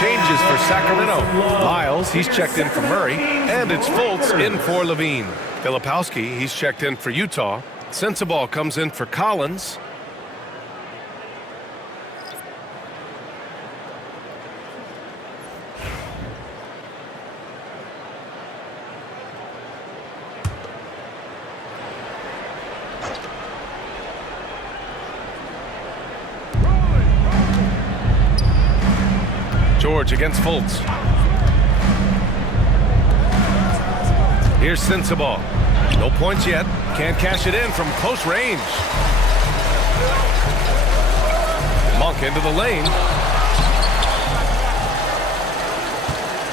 Changes for Sacramento. Lyles, he's checked in for Murray. And it's Fultz in for Levine. Filipowski, he's checked in for Utah. Sensabaugh comes in for Collins. George against Fultz. Here's Sensabaugh. No points yet. Can't cash it in from close range. Monk into the lane.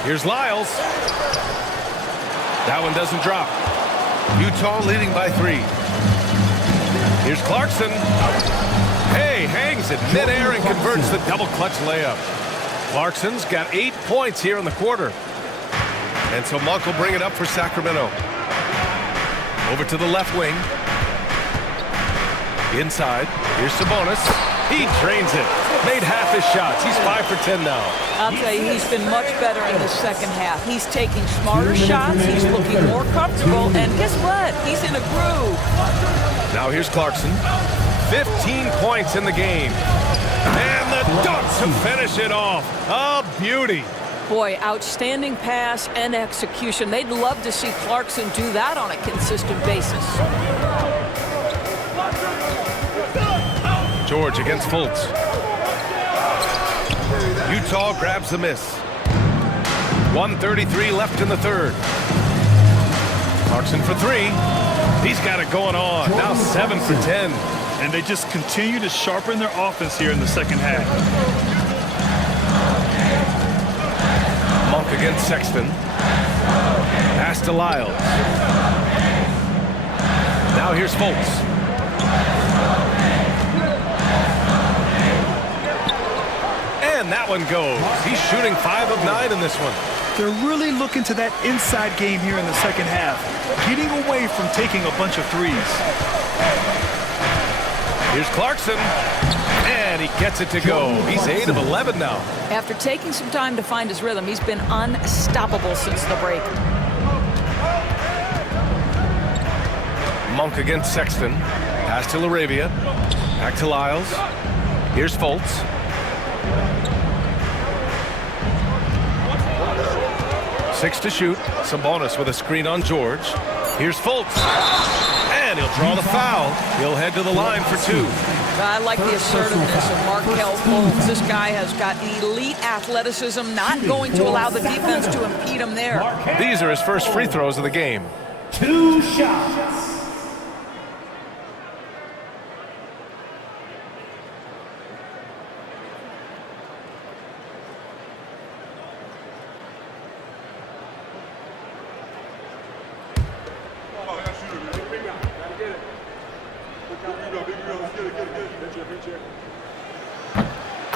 Here's Lyles. That one doesn't drop. Utah leading by 3. Here's Clarkson. Hey, hangs it midair and converts the double clutch layup. Clarkson's got 8 points here in the quarter. And so Monk will bring it up for Sacramento. Over to the left wing. Inside. Here's Sabonis. He drains it. Made half his shots. He's 5 for 10 now. I'll tell you, he's been much better in the second half. He's taking smarter shots. He's looking more comfortable. And guess what? He's in a groove. Now here's Clarkson. 15 points in the game. And the dunk to finish it off. A beauty. Boy, outstanding pass and execution. They'd love to see Clarkson do that on a consistent basis. George against Fultz. Utah grabs the miss. 1:33 left in the third. Clarkson for 3. He's got it going on. Now 7 for 10. And they just continue to sharpen their offense here in the second half. Monk against Sexton. Pass to Lyles. Now here's Fultz. And that one goes. He's shooting 5 of 9 in this one. They're really looking to that inside game here in the second half, getting away from taking a bunch of threes. Here's Clarkson. And he gets it to go. He's 8 of 11 now. After taking some time to find his rhythm, he's been unstoppable since the break. Monk against Sexton. Pass to LaRavia. Back to Lyles. Here's Fultz. Six to shoot. Sabonis with a screen on George. Here's Fultz. And he'll draw the foul. He'll head to the line for 2. I like the assertiveness of Markelle Fultz. This guy has got elite athleticism, not going to allow the defense to impede him there. These are his first free throws of the game. 2 shots.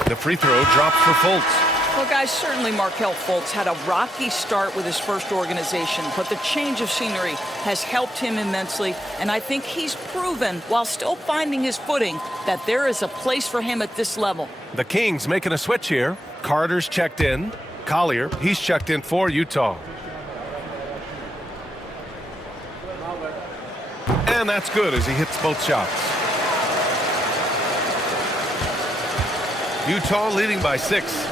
The free throw dropped for Fultz. Well, guys, certainly Markelle Fultz had a rocky start with his first organization, but the change of scenery has helped him immensely, and I think he's proven, while still finding his footing, that there is a place for him at this level. The Kings making a switch here. Carter's checked in. Collier, he's checked in for Utah. And that's good as he hits both shots. Utah leading by 6.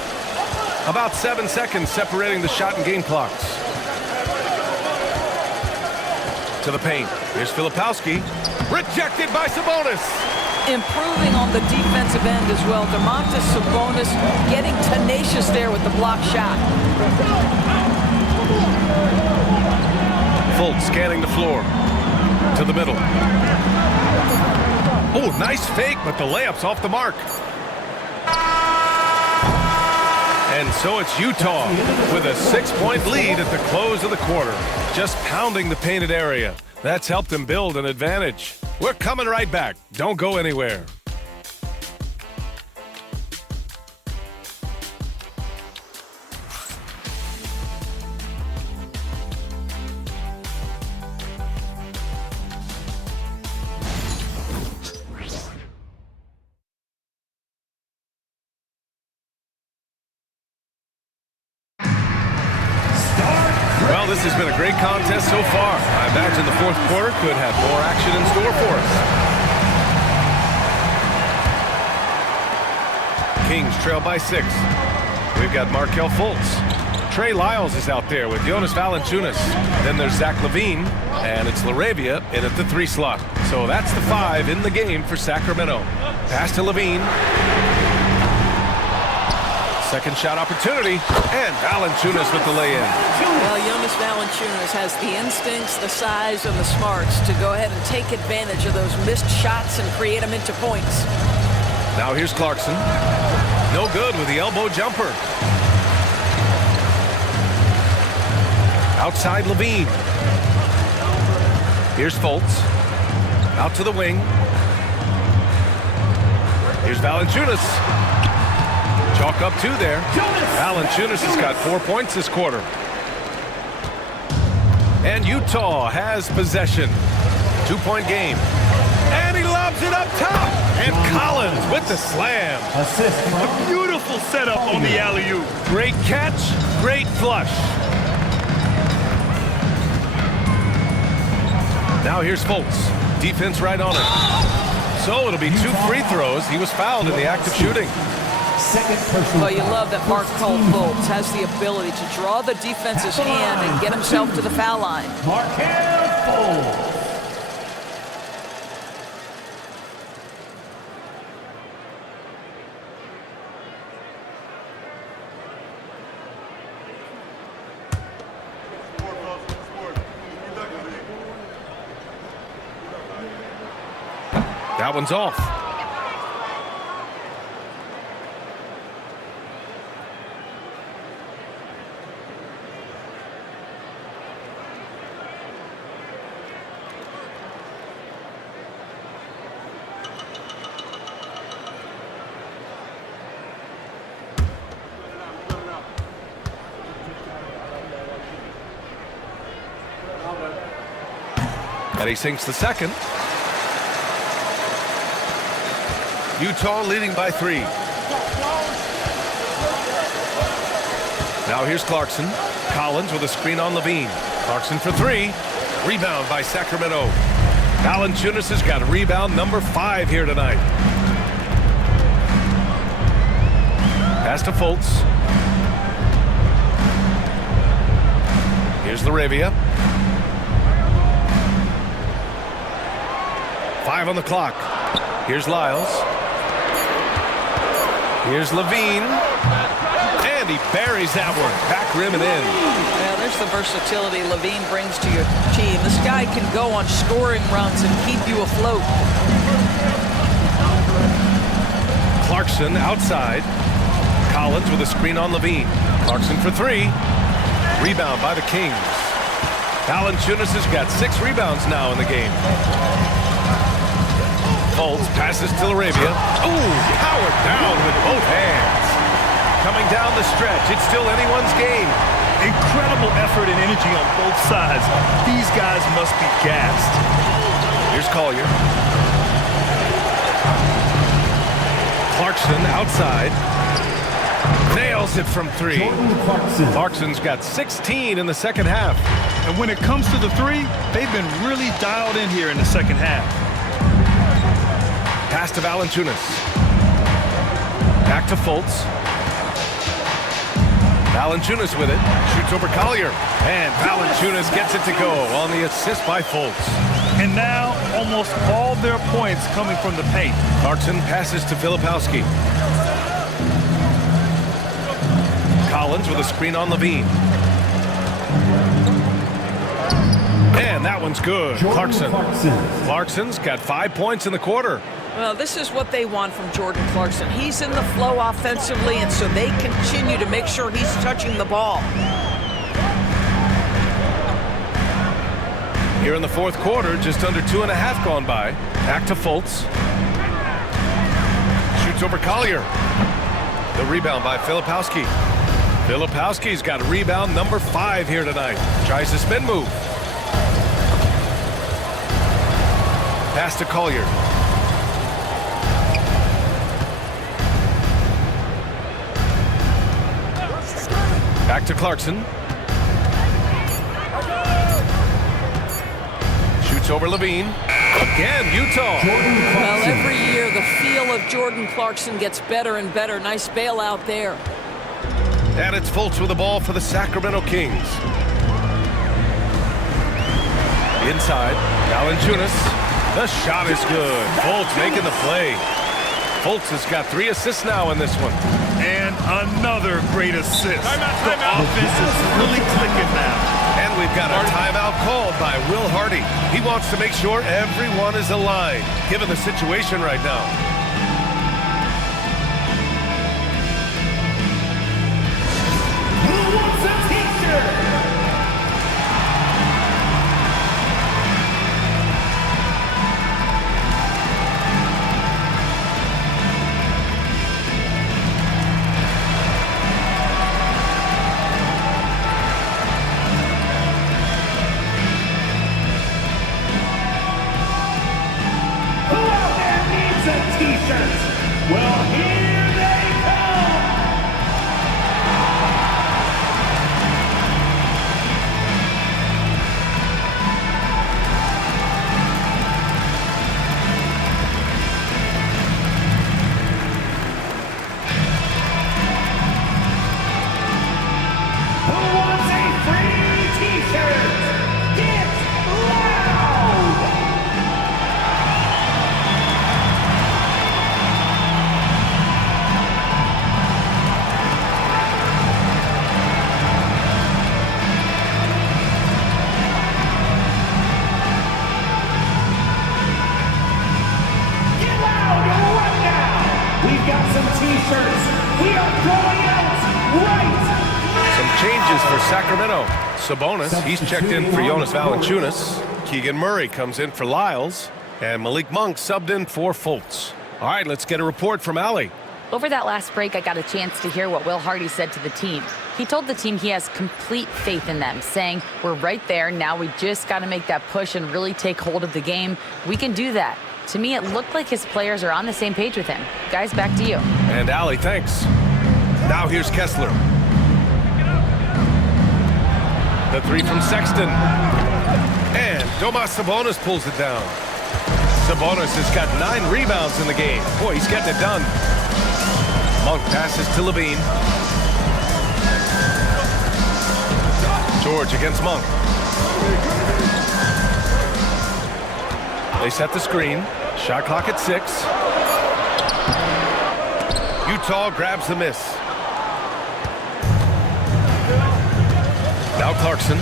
About 7 seconds separating the shot and game clocks. To the paint. Here's Filipowski. Rejected by Sabonis. Improving on the defensive end as well. Domantas Sabonis getting tenacious there with the block shot. Fultz scanning the floor. To the middle. Oh, nice fake, but the layup's off the mark. And so it's Utah with a 6-point lead at the close of the quarter. Just pounding the painted area. That's helped them build an advantage. We're coming right back. Don't go anywhere. Well, this has been a great contest so far. I imagine the fourth quarter could have more action in store for us. Kings trail by 6. We've got Markelle Fultz. Trey Lyles is out there with Jonas Valanciunas. Then there's Zach LaVine, and it's LaRavia in at the 3 slot. So that's the 5 in the game for Sacramento. Pass to LaVine. Second shot opportunity, and Valanciunas with the lay-in. Well, Jonas Valanciunas has the instincts, the size, and the smarts to go ahead and take advantage of those missed shots and create them into points. Now here's Clarkson. No good with the elbow jumper. Outside Levine. Here's Fultz. Out to the wing. Here's Valanciunas. Chalk up 2 there. Valanciunas has got 4 points this quarter. And Utah has possession. 2-point game. And he lobs it up top. And Collins with the slam. A beautiful setup on the alley-oop. Great catch, great flush. Now here's Fultz. Defense right on it. So it'll be 2 free throws. He was fouled in the act of shooting. Well, you love that Mark Fultz has the ability to draw the defense's hand and get himself to the foul line. That one's off. And he sinks the second. Utah leading by 3. Now here's Clarkson. Collins with a screen on Levine. Clarkson for 3. Rebound by Sacramento. Valanciunas has got rebound number 5 here tonight. Pass to Fultz. Here's Laravia. 5 on the clock. Here's Lyles. Here's Levine. And he buries that one. Back rim and in. Well, there's the versatility Levine brings to your team. This guy can go on scoring runs and keep you afloat. Clarkson outside. Collins with a screen on Levine. Clarkson for 3. Rebound by the Kings. Valanciunas has got 6 rebounds now in the game. Fultz passes to Laravia. Ooh, powered down with both hands. Coming down the stretch, it's still anyone's game. Incredible effort and energy on both sides. These guys must be gassed. Here's Collier. Clarkson outside. Nails it from 3. Clarkson's got 16 in the second half. And when it comes to the 3, they've been really dialed in here in the second half. Pass to Valanciunas. Back to Fultz. Valanciunas with it. Shoots over Collier. And Valanciunas gets it to go on the assist by Fultz. And now almost all their points coming from the paint. Clarkson passes to Filipowski. Collins with a screen on Levine. And that one's good. Clarkson's got 5 points in the quarter. Well, this is what they want from Jordan Clarkson. He's in the flow offensively, and so they continue to make sure he's touching the ball. Here in the fourth quarter, just under 2.5 gone by. Back to Fultz. Shoots over Collier. The rebound by Filipowski. Filipowski's got rebound number 5 here tonight. Tries a spin move. Pass to Collier. Back to Clarkson. Shoots over Levine. Again, Utah. Well, every year the feel of Jordan Clarkson gets better and better. Nice bailout there. And it's Fultz with the ball for the Sacramento Kings. Inside, Valanciunas. The shot is good. Fultz making the play. Fultz has got 3 assists now in this one. And And another great assist. The offense is really clicking now. And we've got a timeout called by Will Hardy. He wants to make sure everyone is aligned, given the situation right now. Who wants a t-shirt? Well, here they come! Who wants a free t-shirt? Get loud! We've got some t-shirts. We are going out right now. Some changes for Sacramento. Sabonis, he's checked in for Jonas Valanciunas. Keegan Murray comes in for Lyles. And Malik Monk subbed in for Fultz. All right, let's get a report from Allie. Over that last break, I got a chance to hear what Will Hardy said to the team. He told the team he has complete faith in them, saying, we're right there. Now we just got to make that push and really take hold of the game. We can do that. To me, it looked like his players are on the same page with him. Guys, back to you. And Allie, thanks. Now here's Kessler. The three from Sexton. And Domas Sabonis pulls it down. Sabonis has got 9 rebounds in the game. Boy, he's getting it done. Monk passes to Levine. George against Monk. They set the screen. Shot clock at 6. Utah grabs the miss. Now Clarkson.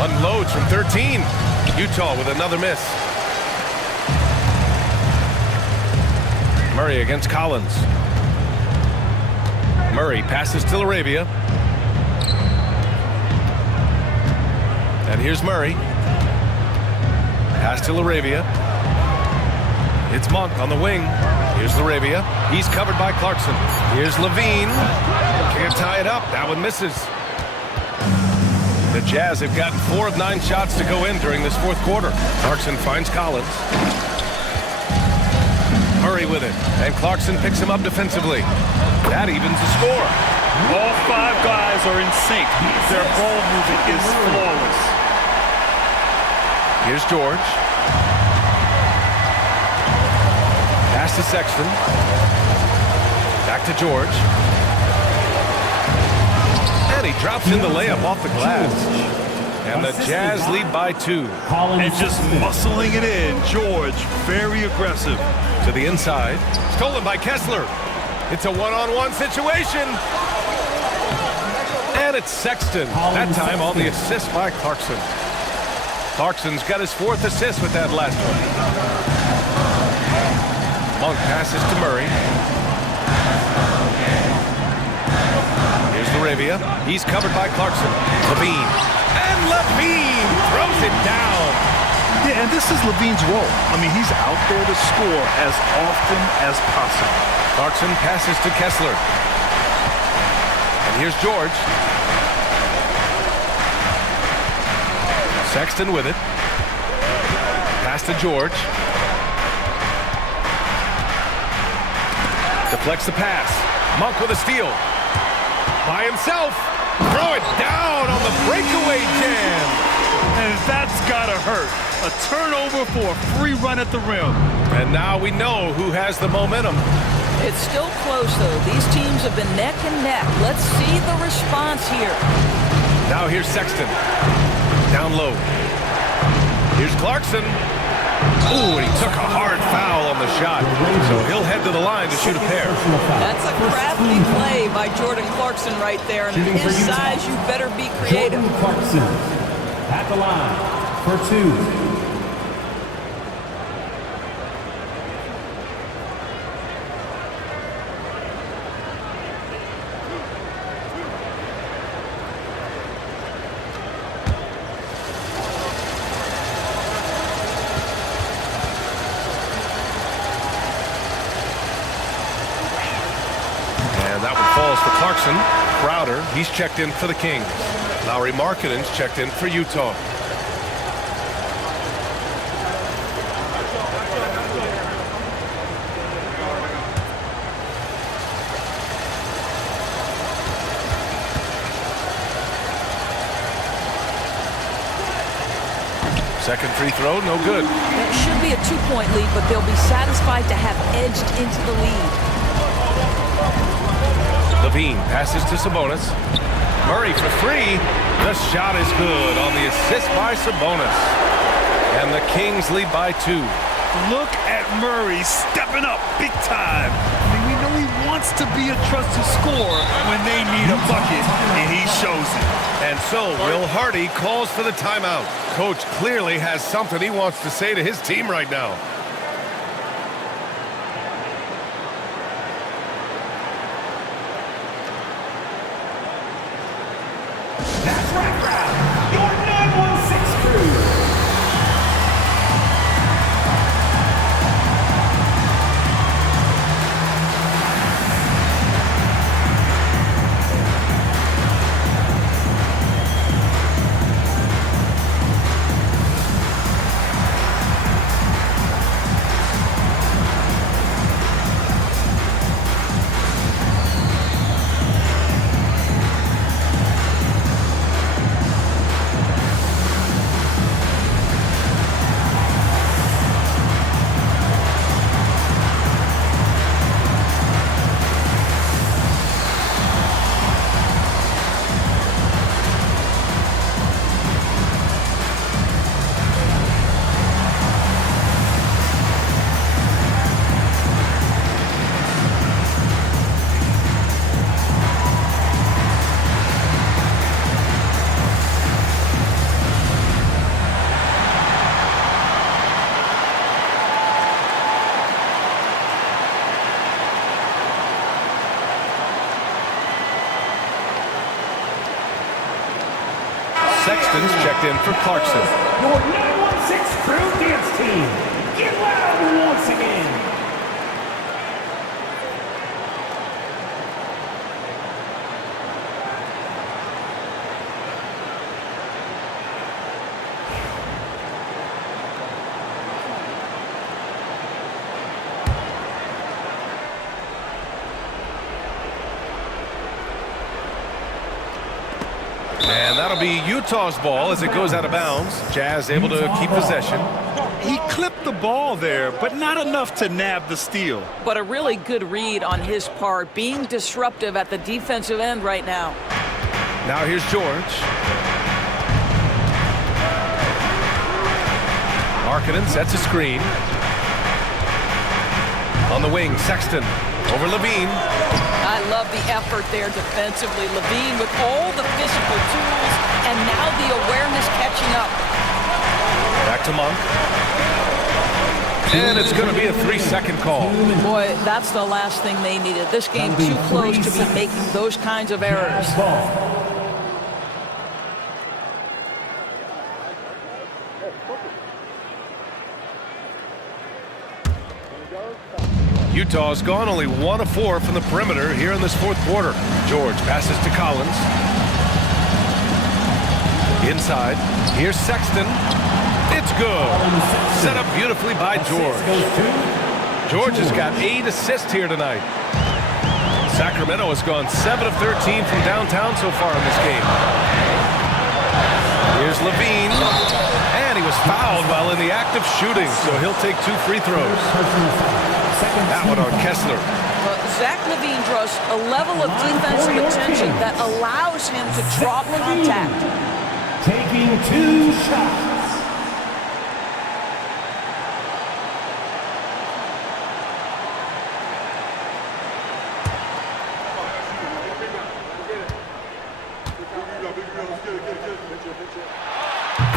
Unloads from 13. Utah with another miss. Murray against Collins. Murray passes to LaRavia. And here's Murray. Pass to LaRavia. It's Monk on the wing. Here's LaRavia. He's covered by Clarkson. Here's Levine. Can't tie it up. That one misses. The Jazz have gotten 4 of 9 shots to go in during this fourth quarter. Clarkson finds Collins. Murray with it. And Clarkson picks him up defensively. That evens the score. All 5 guys are in sync. Their ball movement is flawless. Here's George. Pass to Sexton. Back to George. And he drops in the layup off the glass. And the Jazz lead by 2. And just muscling it in. George, very aggressive. To the inside. Stolen by Kessler. It's a one-on-one situation. And it's Sexton. That time on the assist by Clarkson. Clarkson's got his 4th assist with that last one. Monk passes to Murray. Here's LaRavia. He's covered by Clarkson. Levine. And Levine throws it down. Yeah, and this is Levine's role. I mean, he's out there to score as often as possible. Clarkson passes to Kessler. And here's George. Sexton with it. Pass to George. Deflects the pass. Monk with a steal. By himself. Throw it down on the breakaway jam. And that's gotta hurt. A turnover for a free run at the rim. And now we know who has the momentum. It's still close, though. These teams have been neck and neck. Let's see the response here. Now here's Sexton. Down low. Here's Clarkson. Ooh, and he took a hard foul on the shot. So he'll head to the line to shoot a pair. That's a crafty play by Jordan Clarkson right there. And at his size, you better be creative. Jordan Clarkson at the line for 2. For Clarkson. Crowder, he's checked in for the Kings. Lauri Markkanen's checked in for Utah. Second free throw, no good. It should be a 2-point lead, but they'll be satisfied to have edged into the lead. Levine passes to Sabonis. Murray for 3. The shot is good on the assist by Sabonis. And the Kings lead by 2. Look at Murray stepping up big time. I mean, we know he wants to be a trusted scorer when they need a bucket, and he shows it. And so Will Hardy calls for the timeout. Coach clearly has something he wants to say to his team right now. That's right, crowd. Your 916 crew. Sexton's checked in for Clarkson. Your 916 crew dance team. Get loud once again. And that'll be Utah's ball as it goes out of bounds. Jazz able to keep possession. He clipped the ball there, but not enough to nab the steal. But a really good read on his part, being disruptive at the defensive end right now. Now here's George. Markkanen sets a screen. On the wing, Sexton over Levine. I love the effort there defensively. Levine with all the physical tools and now the awareness catching up. Back to Monk. And it's going to be a 3-second call. Boy, that's the last thing they needed. This game too close to be making those kinds of errors. Utah's gone only 1 of 4 from the perimeter here in this fourth quarter. George passes to Collins. Inside. Here's Sexton. It's good. Set up beautifully by George. George has got 8 assists here tonight. Sacramento has gone 7 of 13 from downtown so far in this game. Here's Levine. And he was fouled while in the act of shooting, so he'll take 2 free throws. That one on Kessler. Well, Zach Levine draws a level of defensive attention that allows him to drop contact. Taking 2 shots.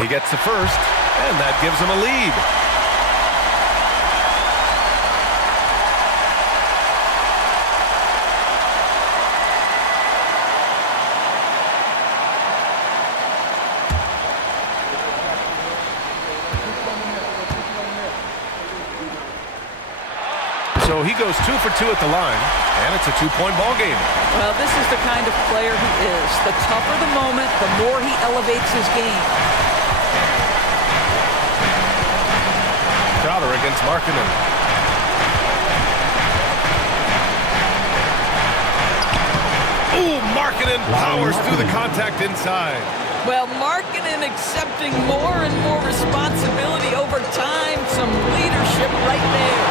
He gets the first, and that gives him a lead. So he goes 2 for 2 at the line, and it's a 2-point ball game. Well, this is the kind of player he is. The tougher the moment, the more he elevates his game. Crowder against Markkanen. Ooh, Markkanen powers through the contact inside. Well, Markkanen accepting more and more responsibility over time. Some leadership right there.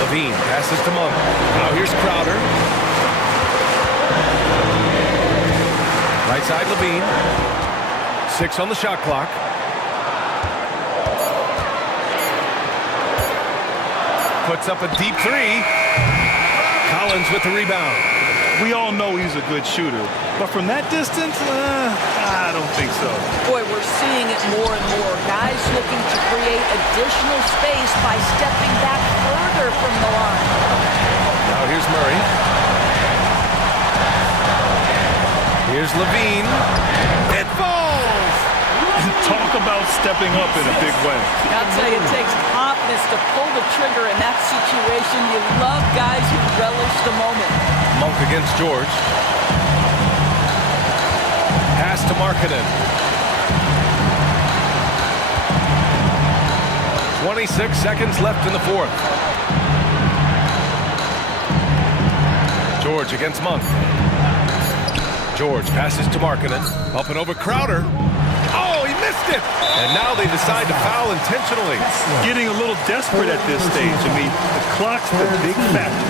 Levine passes to Monk. Now here's Crowder. Right side Levine. 6 on the shot clock. Puts up a deep 3. Collins with the rebound. We all know he's a good shooter, but from that distance, I don't think so. Boy, we're seeing it more and more. Guys looking to create additional space by stepping back further from the line. Now here's Murray. Here's Levine. It falls! Talk about stepping up in a big way. I'll tell you, it takes confidence to pull the trigger in that situation. You love guys who relish the moment. Monk against George. Pass to Markkanen. 26 seconds left in the fourth. George against Monk. George passes to Markkanen. Up and over Crowder. Oh, he missed it! And now they decide to foul intentionally. Getting a little desperate at this stage. I mean, the clock's the big factor.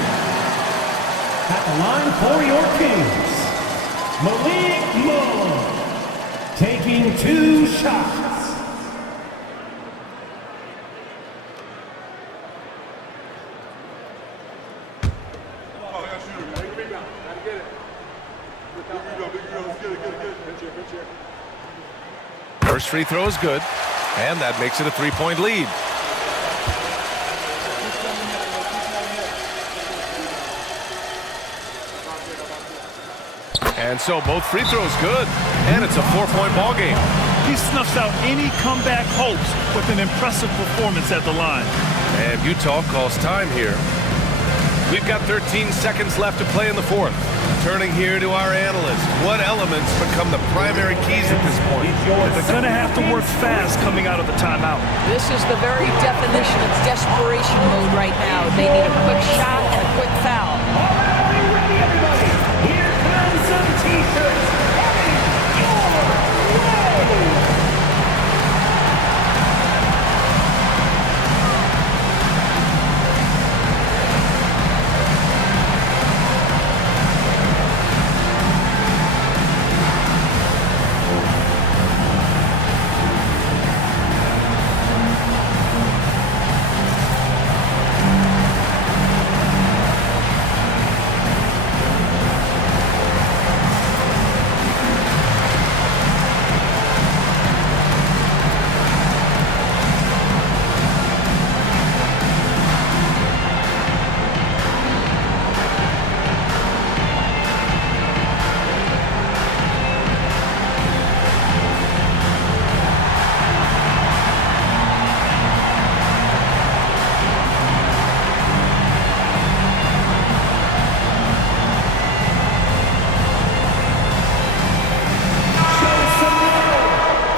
At the line for your Kings, Malik Monk, taking 2 shots. First free throw is good, and that makes it a 3-point lead. And so both free throws good, and it's a 4-point ball game. He snuffs out any comeback hopes with an impressive performance at the line. And Utah calls time here. We've got 13 seconds left to play in the fourth. Turning here to our analyst. What elements become the primary keys at this point? They're going to have to work fast coming out of the timeout. This is the very definition of desperation mode right now. They need a quick shot and a quick foul. All right, are you ready, everybody? Here comes some T-shirts heading your way.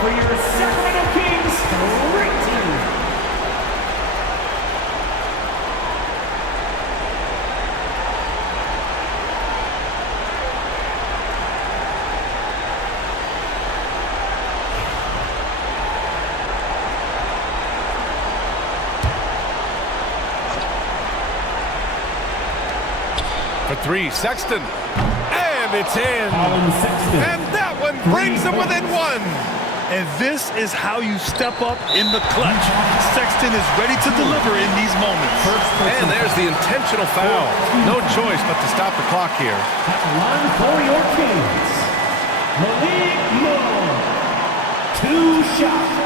For your Sacramento Kings, great team. For 3, Sexton. And it's in. And that one brings them within 1. And this is how you step up in the clutch. Sexton is ready to deliver in these moments. And there's the intentional foul. No choice but to stop the clock here. At the line for your Kings, Malik Moore. 2 shots.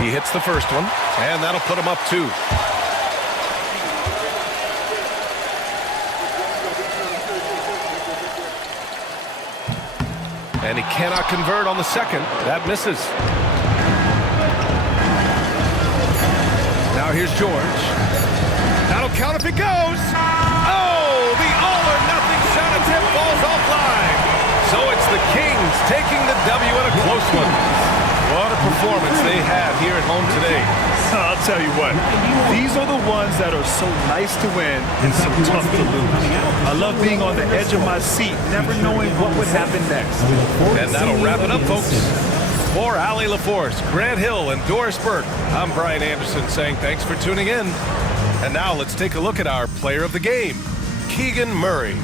He hits the first one, and that'll put him up 2. And he cannot convert on the second. That misses. Now here's George. That'll count if it goes. Oh, the all-or-nothing shot attempt falls offline. So it's the Kings taking the W in a close one. What a performance they had here at home today. I'll tell you what, these are the ones that are so nice to win and so tough to lose. I love being on the edge of my seat, never knowing what would happen next. And that'll wrap it up, folks. For Allie LaForce, Grant Hill, and Doris Burke, I'm Brian Anderson saying thanks for tuning in. And now let's take a look at our player of the game, Keegan Murray.